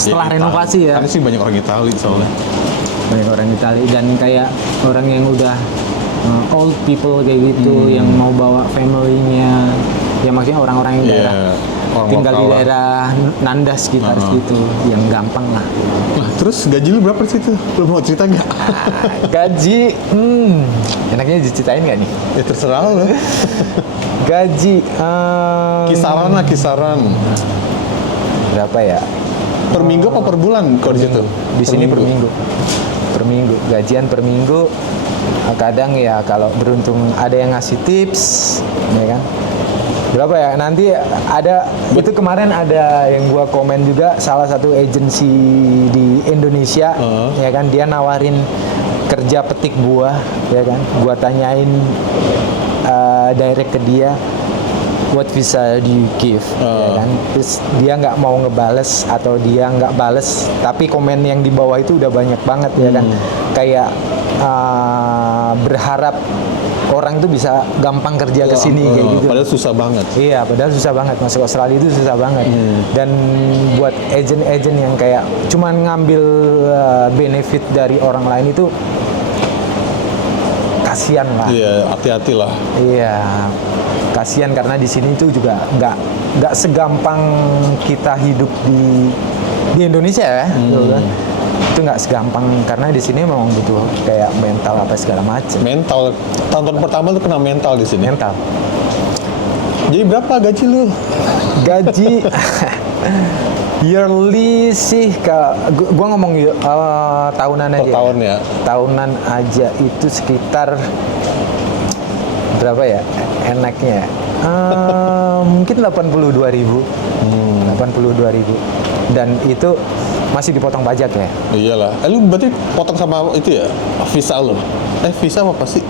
Setelah renovasi ya. Karena sih banyak orang Itali soalnya. Banyak orang Itali dan kayak orang yang udah old people kayak gitu yang mau bawa family-nya, ya maksudnya orang-orang yang daerah tinggal di daerah Nandas sekitar situ yang gampang lah. Nah, terus gaji lu berapa sih tuh? Lu mau cerita nggak? Gaji enaknya diceritain nggak nih? Ya terserah lu. Gaji Kisaran berapa ya? Per minggu apa per bulan kalau di situ? Di sini per minggu. Gajian per minggu. Kadang ya kalau beruntung ada yang ngasih tips, ya kan. Berapa ya? Nanti ada itu kemarin ada yang gua komen juga, salah satu agensi di Indonesia, ya kan, dia nawarin kerja petik buah, ya kan. Gua tanyain direct ke dia, what visa do you give, ya kan. Terus dia nggak mau ngebales atau dia nggak bales, tapi komen yang di bawah itu udah banyak banget, ya kan. Kayak berharap orang tuh bisa gampang kerja ke sini kayak gitu. Padahal susah banget. Iya, padahal susah banget. Masuk Australia itu susah banget. Dan buat agent-agent yang kayak cuman ngambil benefit dari orang lain itu kasihan lah. Iya, hati-hati lah. Iya, kasihan karena di sini tuh juga nggak segampang kita hidup di Indonesia ya. Gitu kan. itu nggak segampang karena di sini memang butuh kayak mental apa segala macam. Mental, tahun pertama lu kena mental di sini. Mental. Jadi berapa gaji lu? Gaji yearly sih, gua ngomong tahunan Per aja. tahun ya? Tahunan aja itu sekitar berapa ya? Enaknya mungkin 82.000. 82.000. Dan itu masih dipotong pajak ya. Iyalah. Lu berarti potong sama itu ya? Visa lu? Visa apa sih?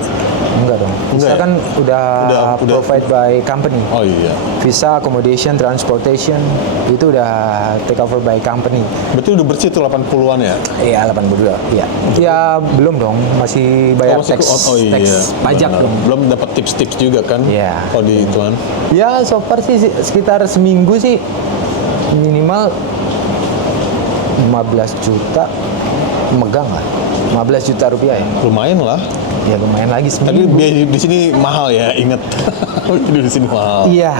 Enggak dong. Visa Enggak ya? kan udah provide by company. Oh iya. Visa, accommodation, transportation itu udah take over by company. Berarti udah bersih tuh 80-an ya? Iya, 82. Iya. Ya belum dong, masih bayar masih tax, iya. tax pajak Benar. dong. Belum dapat tips-tips juga kan? Iya. Kalau di ituan. Ya, so far sih sekitar seminggu sih minimal 15 juta megang lah. 15 juta rupiah ya. Lumayan lah. Ya lumayan lagi Tapi seminggu. biaya hidup di sini mahal ya, inget. Hidup di sini mahal. Iya,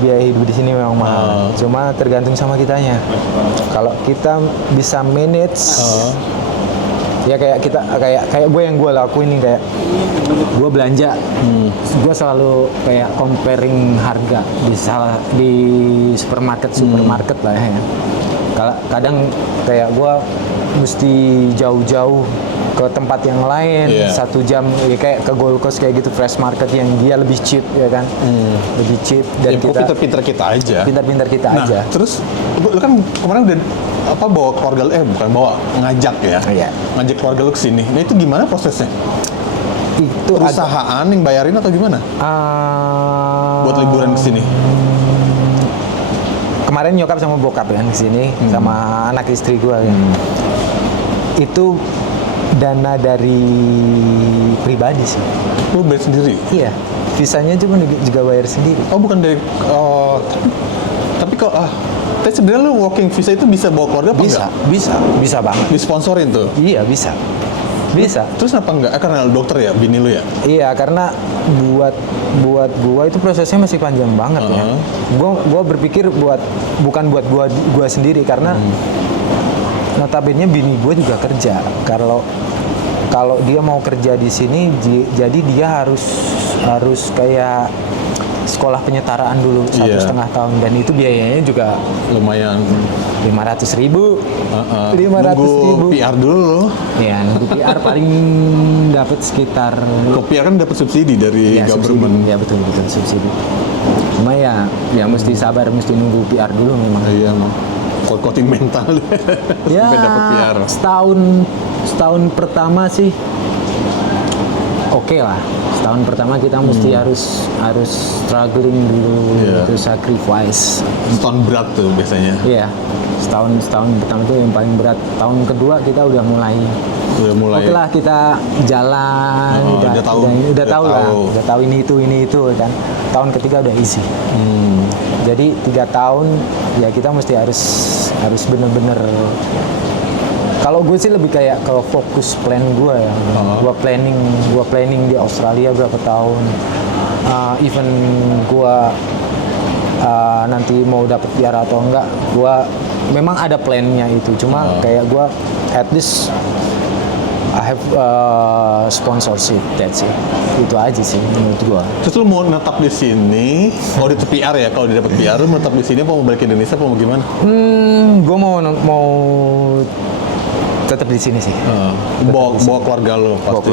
biaya hidup di sini memang mahal. Cuma tergantung sama kitanya. Kalau kita bisa manage, ya kayak gue yang gue lakuin nih, kayak gue belanja, gue selalu kayak comparing harga di supermarket lah ya. Kalau kadang kayak gue mesti jauh-jauh ke tempat yang lain, 1 jam ya, kayak ke Gold Coast kayak gitu, fresh market yang dia lebih cheap ya kan, lebih cheap, dan Ya, pinter-pinter kita aja. pintar-pintar kita Nah, aja. terus lu kan kemarin udah bawa keluarga lu, bukan bawa, ngajak ya. Iya. Ngajak keluarga lu ke sini. Nah, itu gimana prosesnya? Itu Perusahaan yang bayarin atau gimana? Buat liburan ke sini. Kemarin nyokap sama bokap kan ke sini sama anak istri gua kan. Itu dana dari pribadi sih. Lu bayar sendiri? Iya. Visanya juga bayar sendiri. Oh, bukan dari tapi kok tapi sebenarnya lu working visa itu bisa bawa keluarga apa enggak? Bisa banget. Disponsorin tuh. Iya, bisa. Terus kenapa enggak? Karena dokter ya, bini lu ya? Iya, karena buat gua itu prosesnya masih panjang banget ya. Gua berpikir bukan buat gua sendiri, karena notabene bini gua juga kerja. Kalau dia mau kerja di sini, jadi dia harus kayak sekolah penyetaraan dulu 1,5 tahun, dan itu biayanya juga Lumayan. 500.000. 500.000. Nunggu PR dulu. Ya, nunggu PR paling dapat sekitar Kok PR kan dapat subsidi dari government. subsidi. Ya betul subsidi. Cuma ya mesti sabar, mesti nunggu PR dulu memang. Iya, mau coating mental. Ya, Sampai dapat PR. setahun pertama sih oke lah. Setahun pertama kita mesti harus struggling dulu, terus sacrifice. Setahun berat tuh biasanya. Iya, setahun pertama itu yang paling berat. Tahun kedua kita udah mulai. Oke lah, kita jalan, udah tahu ini itu kan. Tahun ketiga udah easy. Jadi 3 tahun ya kita mesti harus bener-bener. Kalau gue sih lebih kayak ke fokus plan gue ya. Gue planning di Australia berapa tahun. Even gue nanti mau dapet PR atau enggak, gue memang ada plannya itu. Cuma kayak gue at least I have sponsorship, that's it. Itu aja sih menurut gue. Terus lu mau netap di sini, mau itu PR ya? Kalau dia dapat PR, lu mau netap di sini, apa mau balik ke Indonesia, apa mau gimana? Gue mau tetap di sini sih. Bawa keluarga lo pasti.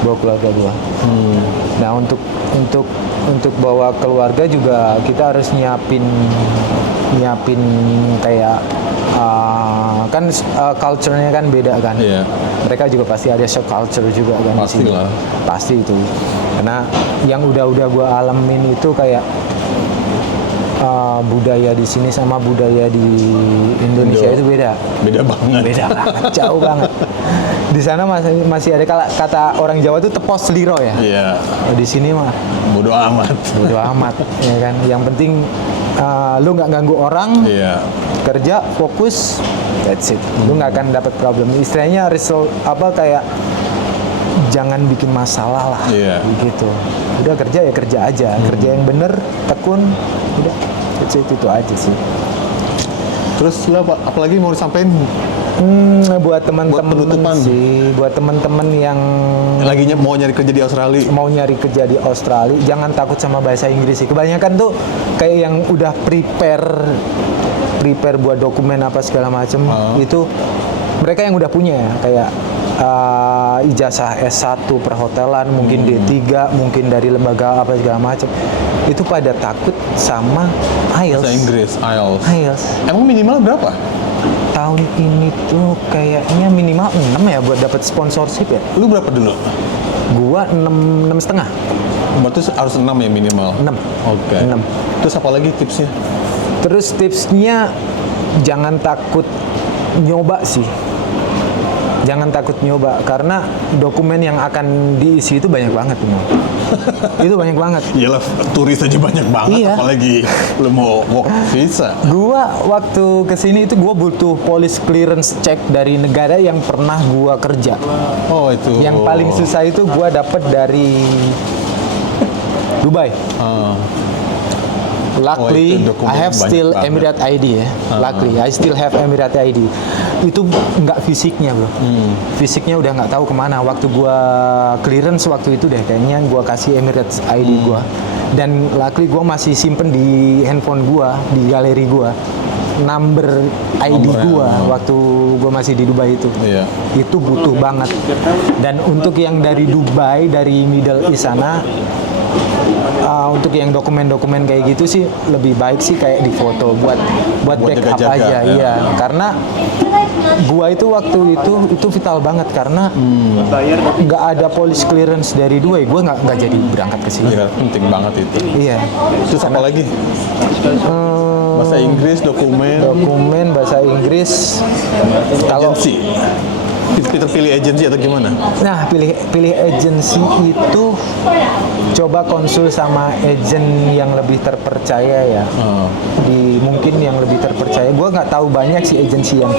Bawa keluarga gua. Nah, untuk bawa keluarga juga kita harus nyiapin kayak kan culture-nya kan beda kan. Iya. Mereka juga pasti ada shock culture juga kan di sini. Pastilah. Pasti itu. Karena yang udah gua alamin itu kayak budaya di sini sama budaya di Indonesia itu beda. Beda banget. Jauh banget. Di sana masih ada kata orang Jawa tuh tepos liro ya. Iya. Di sini mah Bodoh amat. bodo amat ya kan. Yang penting lu nggak ganggu orang, Iya. kerja fokus, that's it. Lu nggak akan dapat problem. Istilahnya result kayak jangan bikin masalah lah. Iya. Gitu. Udah kerja ya kerja aja. Kerja yang bener, tekun, udah. Itu aja sih. Terus lo apalagi mau disampaikan Buat teman-teman penutupan. sih, buat teman-teman yang lagi mau nyari kerja di Australia? mau nyari kerja di Australia, jangan takut sama bahasa Inggris sih. Kebanyakan tuh kayak yang udah prepare buat dokumen apa segala macem, itu mereka yang udah punya ya, kayak ijazah S1 perhotelan, mungkin D3, mungkin dari lembaga apa segala macem, itu pada takut sama IELTS. Bahasa Inggris, IELTS. IELTS. Emang minimal berapa? Tahun ini tuh kayaknya minimal 6 ya buat dapat sponsorship ya. Lu berapa dulu? Gua 6,5. Berarti harus 6 ya minimal? 6. Oke. 6. Terus apa lagi tipsnya? Terus tipsnya jangan takut nyoba sih. Jangan takut nyoba karena dokumen yang akan diisi itu banyak banget memang. Itu banyak banget. Iyalah, turis aja banyak banget, Iya. apalagi lu mau work visa. Gua waktu kesini itu gua butuh police clearance check dari negara yang pernah gua kerja. Oh, itu. Yang paling susah itu gua dapet dari Dubai. Ah. Luckily, itu dokumen I have banyak still banget. Emirate ID ya. Luckily, I still have Emirate ID. Itu nggak fisiknya bro. Fisiknya udah nggak tahu kemana. Waktu gua clearance waktu itu deh, kayaknya gua kasih Emirates ID gua. Dan luckily gua masih simpen di handphone gua, di galeri gua. Number ID Nomornya. gua waktu gua masih di Dubai itu. Iya. Itu butuh banget. Dan untuk yang dari Dubai, dari Middle East sana, untuk yang dokumen-dokumen kayak gitu sih lebih baik sih kayak di foto buat backup jaga-jaga, aja, ya. iya. Karena gua itu waktu itu vital banget karena nggak ada police clearance dari Dubai, gua nggak jadi berangkat ke sini. Iya, penting banget itu. Iya. Terus apa lagi? Bahasa Inggris, Dokumen bahasa Inggris. Kalau agensi. Kita pilih agensi atau gimana? Nah, pilih agensi itu coba konsul sama agen yang lebih terpercaya ya. Mungkin yang lebih terpercaya. Gua nggak tahu banyak sih agensi yang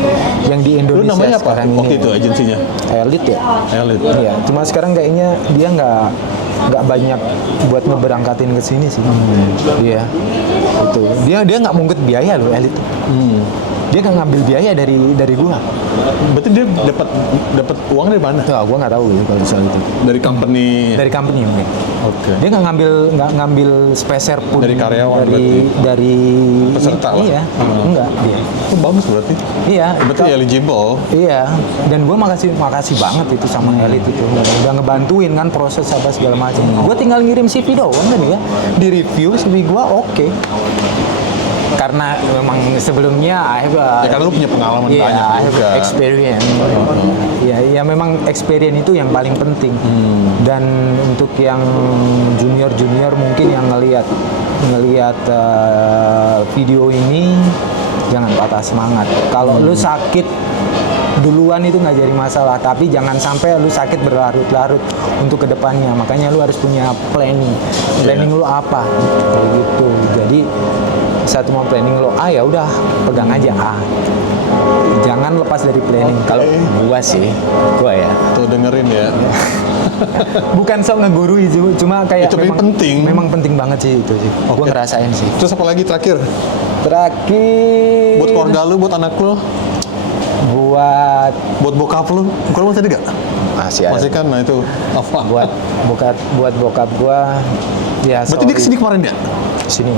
di Lu Indonesia namanya apa sekarang waktu ini. itu agensinya? Elite ya. Elite. Iya, cuma sekarang kayaknya dia nggak banyak buat ngeberangkatin ke sini sih. Iya. Itu. Dia nggak mungut biaya loh Elite. Dia nggak ngambil biaya dari gua. Berarti dia dapat uang dari mana? Tuh, gua nggak tahu ya kalau soal itu. Dari company. Dari company mungkin. Oke. Dia nggak ngambil speser pun Dari karyawan dari Peserta lah. Iya, enggak dia. Oh, bagus berarti. Iya. Berarti eligible. Iya. Dan gue makasih banget itu sama Elite itu. Udah ngebantuin kan proses apa segala macam. Gue tinggal ngirim CV doang kan ya. Di review CV gue oke. Karena memang sebelumnya I have Ya karena lu punya pengalaman Iya, banyak I have juga. experience. Ya memang experience itu yang paling penting. Dan untuk yang junior mungkin yang ngelihat video ini jangan patah semangat. Kalau lu sakit duluan itu nggak jadi masalah, tapi jangan sampai lu sakit berlarut-larut untuk kedepannya. Makanya lu harus punya planning. Planning lu apa? Kayak gitu. Jadi satu mau planning lo A ya udah pegang aja A. Jangan lepas dari planning. Kalau gua ya. Tuh dengerin ya. Bukan sok ngegurui cuma kayak Itu penting. Memang penting banget sih itu sih. Gua Oke. ngerasain sih. Terus apa lagi terakhir? Terakhir Buat keluarga lu, buat anak lu, buat buat bokap lu. Kalau masih ada gak? masih ada. Masih kan, nah itu apa? buat bokap gua ya. Berarti dia kesini kemarin ya? Sini.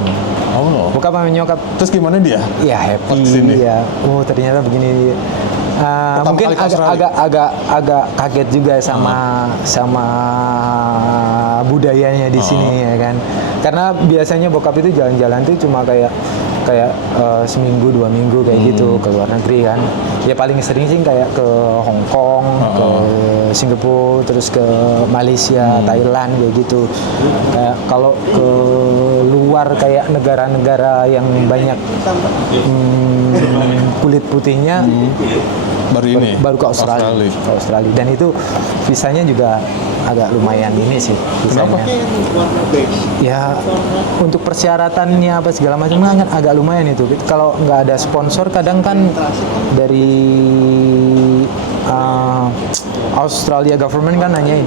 Oh. Bokap sama nyokap Terus gimana dia? ya happy Kesini. ya. Oh ternyata begini. Mungkin kali ke Australia. agak kaget juga sama budayanya di sini ya kan. Karena biasanya bokap itu jalan-jalan tuh cuma kayak seminggu 2 minggu kayak gitu ke luar negeri kan. Ya paling sering sih kayak ke Hong Kong, ke Singapura, terus ke Malaysia, Thailand kayak gitu. Kayak kalau ke luar kayak negara-negara yang banyak kulit putihnya baru ke Australia. Ke Australia. Dan itu visanya juga agak lumayan ini sih visanya. Ya untuk persyaratannya apa segala macam kan agak lumayan itu. Kalau nggak ada sponsor kadang kan dari Australia government kan nanyain.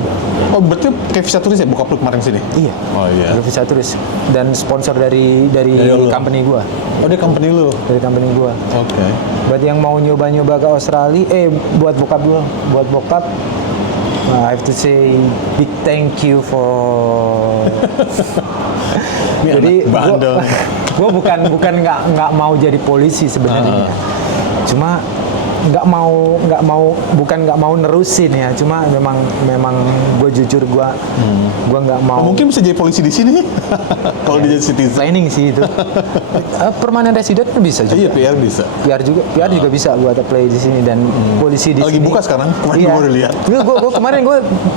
Oh, berarti kayak visa turis ya bokap lu kemarin sini? Iya. Oh iya. Gue visa turis dan sponsor dari lu? company gua. Oh, dia company lu? Dari company gua. Oke. Buat yang mau nyoba-nyoba ke Australia, buat bokap dulu. Buat bokap, I have to say big thank you for. Ini Jadi anak bandel. gue bukan nggak mau jadi polisi sebenarnya. Cuma nggak mau nerusin ya. Cuma memang gue jujur gue nggak mau. Oh, mungkin bisa jadi polisi di sini kalau dia jadi citizen. Planning sih itu. Permanent resident kan bisa juga. Iya, PR bisa. PR juga bisa buat apply di sini dan polisi di Lagi sini. buka sekarang? Kemarin Iya. gua udah lihat. Gue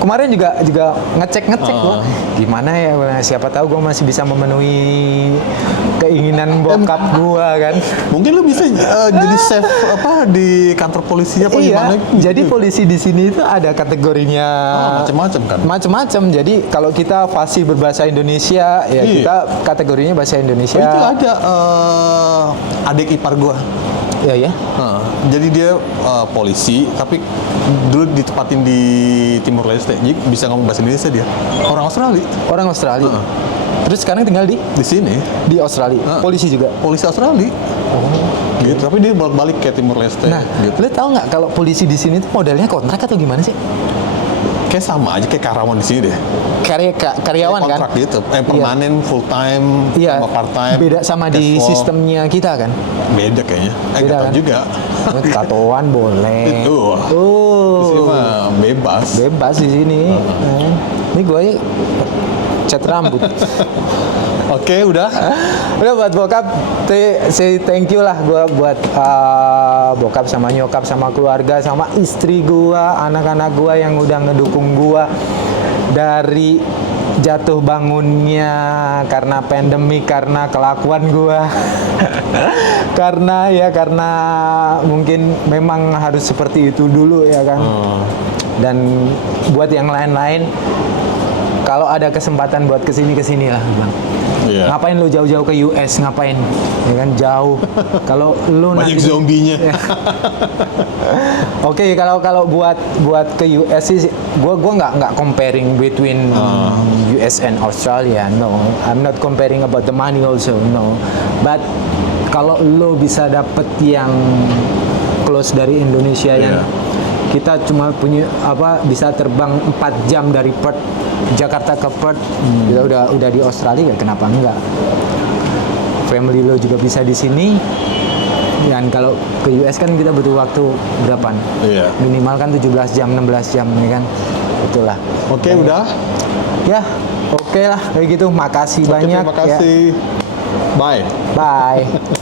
kemarin juga ngecek gue. Gimana ya? Siapa tahu gue masih bisa memenuhi keinginan bokap gue kan. Mungkin lu bisa jadi chef di kantor polisi apa Iya. gimana? Jadi polisi di sini itu ada kategorinya. Macam-macam kan. Macam-macam. Jadi kalau kita fasih berbahasa Indonesia, ya Iya. kita kategorinya bahasa Indonesia. Oh, itu ada adik ipar gua. Ya ya. Jadi dia polisi, tapi dulu ditempatin di Timur Leste. Jadi bisa ngomong bahasa Indonesia dia. Orang Australia. Orang Australia. Terus sekarang tinggal di Sini. Australia. Polisi juga. Polisi Australia. Gitu. Tapi dia bolak-balik kayak Timur Leste. Nah, Gitu. lu tahu nggak kalau polisi di sini tuh modelnya kontrak atau gimana sih? Kayak sama aja kayak karyawan di sini deh. Karyawan kan? Kontrak gitu. Permanen, full time, Iya. sama part time. Beda sama di casual. sistemnya kita kan? Beda kayaknya. Beda Nggak tahu kan? juga. Tatoan boleh. Itu. Di sini mah bebas. Bebas di sini. Ini gue cat rambut. Oke, udah. Udah buat bokap, say thank you lah gue buat bokap sama nyokap sama keluarga sama istri gue, anak-anak gue yang udah ngedukung gue dari jatuh bangunnya karena pandemi, karena kelakuan gue, karena mungkin memang harus seperti itu dulu ya kan. Dan buat yang lain-lain, kalau ada kesempatan buat kesini lah bang. Iya. Ngapain lu jauh-jauh ke US, ngapain? Ya kan jauh. Kalau lu Banyak nanti zombinya. Oke, kalau buat ke US sih gua nggak comparing between US and Australia. No, I'm not comparing about the money also. No. But kalau lu bisa dapet yang close dari Indonesia yang kita cuma punya bisa terbang 4 jam dari Perth, Jakarta ke Perth, kita udah di Australia, kenapa enggak? Family lo juga bisa di sini. Dan kalau ke US kan kita butuh waktu berapa? Iya. Minimal kan 17 jam, 16 jam ya kan. Itulah. Oke, udah. Ya, oke lah kayak gitu. Makasih Oke, banyak terima kasih. ya. Bye. Bye.